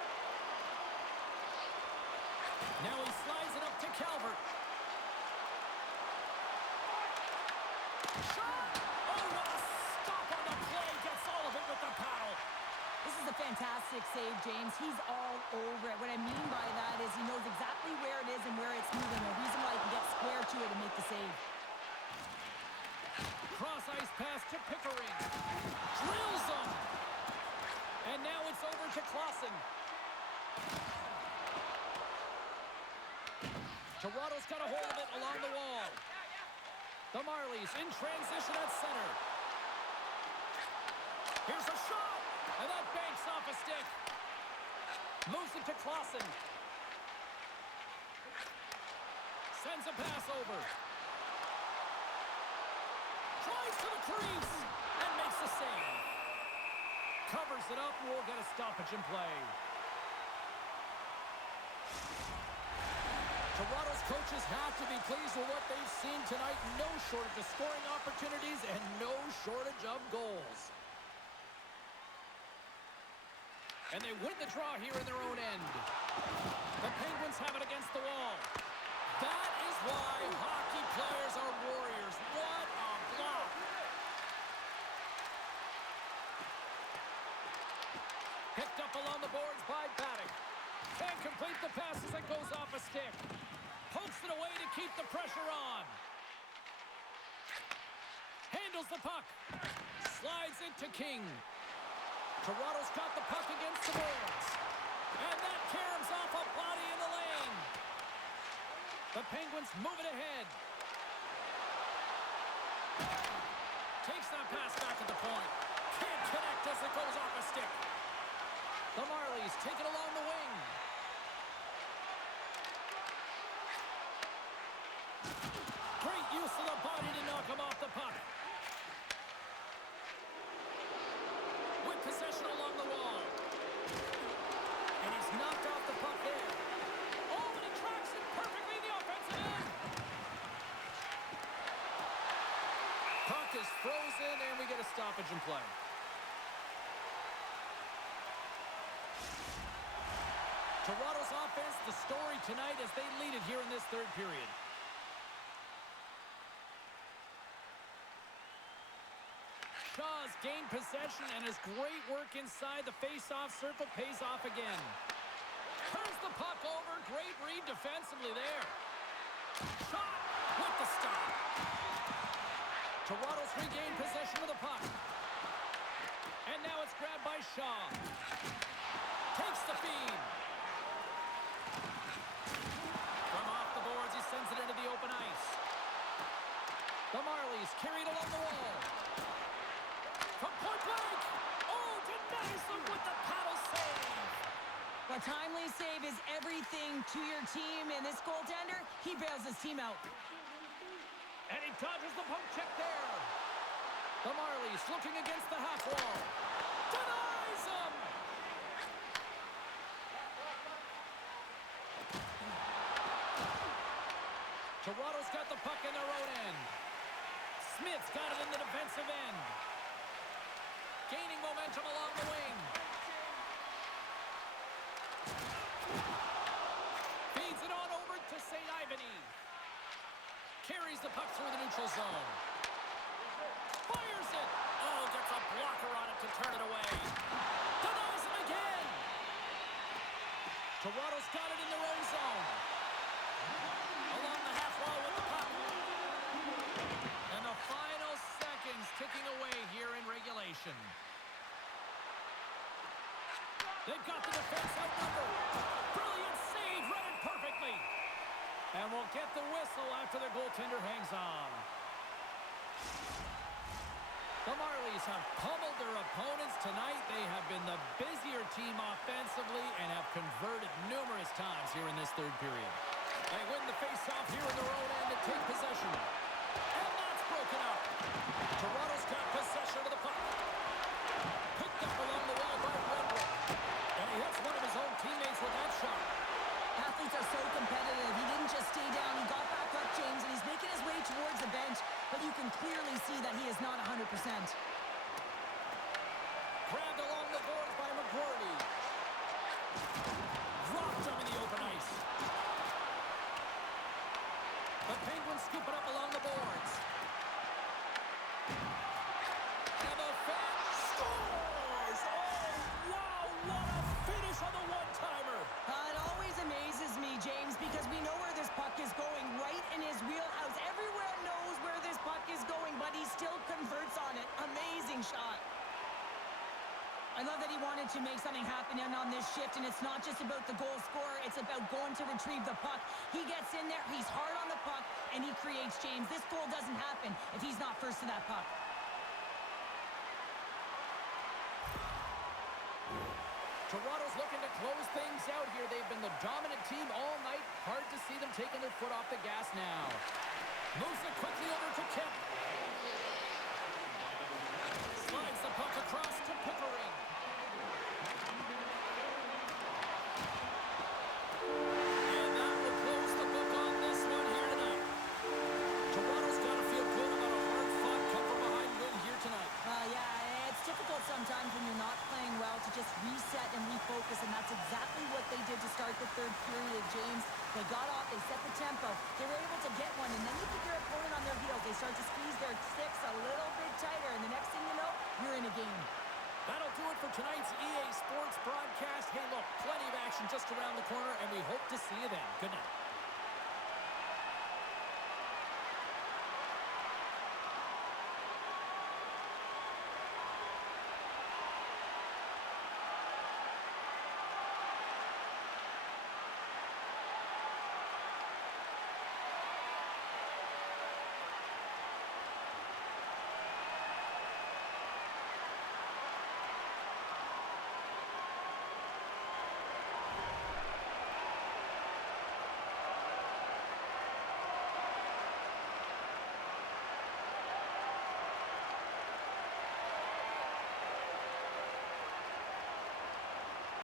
Now he slides it up to Calvert. Shot! Oh, what a stop on the play. Gets all of it with the paddle. This is a fantastic save, James. He's all over it. What I mean by that is he knows exactly where it is and where it's moving. The reason why he can get square to it and make the save. Cross-ice pass to Pickering. Drills him. And now it's over to Clausen. Toronto's got a hold of it along the wall. The Marlies in transition at center. Here's a shot. And that banks off a stick. Moves it to Clausen. Sends a pass over. Tries to the crease. And makes the save. Covers it up. We'll get a stoppage in play. Toronto's coaches have to be pleased with what they've seen tonight. No shortage of scoring opportunities and no shortage of goals. And they win the draw here in their own end. The Penguins have it against the wall. That is why hockey players are warriors. What a block. Picked up along the boards by Paddock. Can't complete the pass as it goes off a stick. Pokes it away to keep the pressure on. Handles the puck. Slides it to King. Toronto's got the puck against the boards. And that caroms off a body in the lane. The Penguins move it ahead. Takes that pass back at the point. Can't connect as it goes off a stick. The Marlies take it along the wing. use of the body to knock him off the puck. With possession along the wall. And he's knocked off the puck there. Oh, and he tracks it perfectly in the offensive end. Puck is frozen, and we get a stoppage in play. Toronto's offense, the story tonight as they lead it here in this third period. Shaw's gained possession, and his great work inside the face-off circle pays off again. Turns the puck over. Great read defensively there. Shot with the stop. Toronto's regained possession of the puck. And now it's grabbed by Shaw. Takes the feed. From off the boards, he sends it into the open ice. The Marlies carried along the wall. From point blank. Oh, denies them with the paddle save. A timely save is everything to your team, and this goaltender, he bails his team out. And he dodges the poke check there. The Marlies looking against the half wall. Denies him. Toronto's got the puck in their own end. Smith's got it in the defensive end. Gaining momentum along the wing. Feeds it on over to St. Ivany. Carries the puck through the neutral zone. Fires it. Oh, gets a blocker on it to turn it away. Denies him again. Toronto's got it in their own zone. Along the half wall with the puck. And the final seconds ticking away here in regulation. They've got the defense outnumbered. Brilliant save, read it perfectly. And we'll get the whistle after their goaltender hangs on. The Marlies have pummeled their opponents tonight. They have been the busier team offensively and have converted numerous times here in this third period. They win the face-off here in their own end and take possession. And that's broken up. Toronto's got possession of the puck. Picked up along the wall by Redwood. And he hits one of his own teammates with that shot. Athletes are so competitive. He didn't just stay down. He got back up, James, and he's making his way towards the bench. But you can clearly see that he is not 100%. Grabbed along the boards by McGroarty. Dropped him in the open ice. The Penguins scoop it up along the boards. And the fan scores! Oh, wow, what a finish on the one-timer! It always amazes me, James, because we know where this puck is going, right in his wheelhouse. Everywhere knows where this puck is going, but he still converts on it. Amazing shot. I love that he wanted to make something happen on this shift, and it's not just about the goal scorer. It's about going to retrieve the puck. He gets in there, he's hard on the puck, and he creates, James. This goal doesn't happen if he's not first to that puck. Toronto's looking to close things out here. They've been the dominant team all night. Hard to see them taking their foot off the gas now. Moves it quickly over to Kemp. Slides the puck across to Pickering. And that will close the book on this one here tonight. Toronto's got to feel good about a hard-fought come-from-behind win here tonight. Yeah, it's difficult sometimes when you're not playing well to just reset and refocus, and that's exactly what they did to start the third period, James. They got off, they set the tempo, they were able to get one, and then you put your opponent on their heels. They start to squeeze their sticks a little bit tighter, and the next thing you know, you're in a game. That'll do it for tonight's EA Sports broadcast. Hey, look, plenty of action just around the corner, and we hope to see you then. Good night.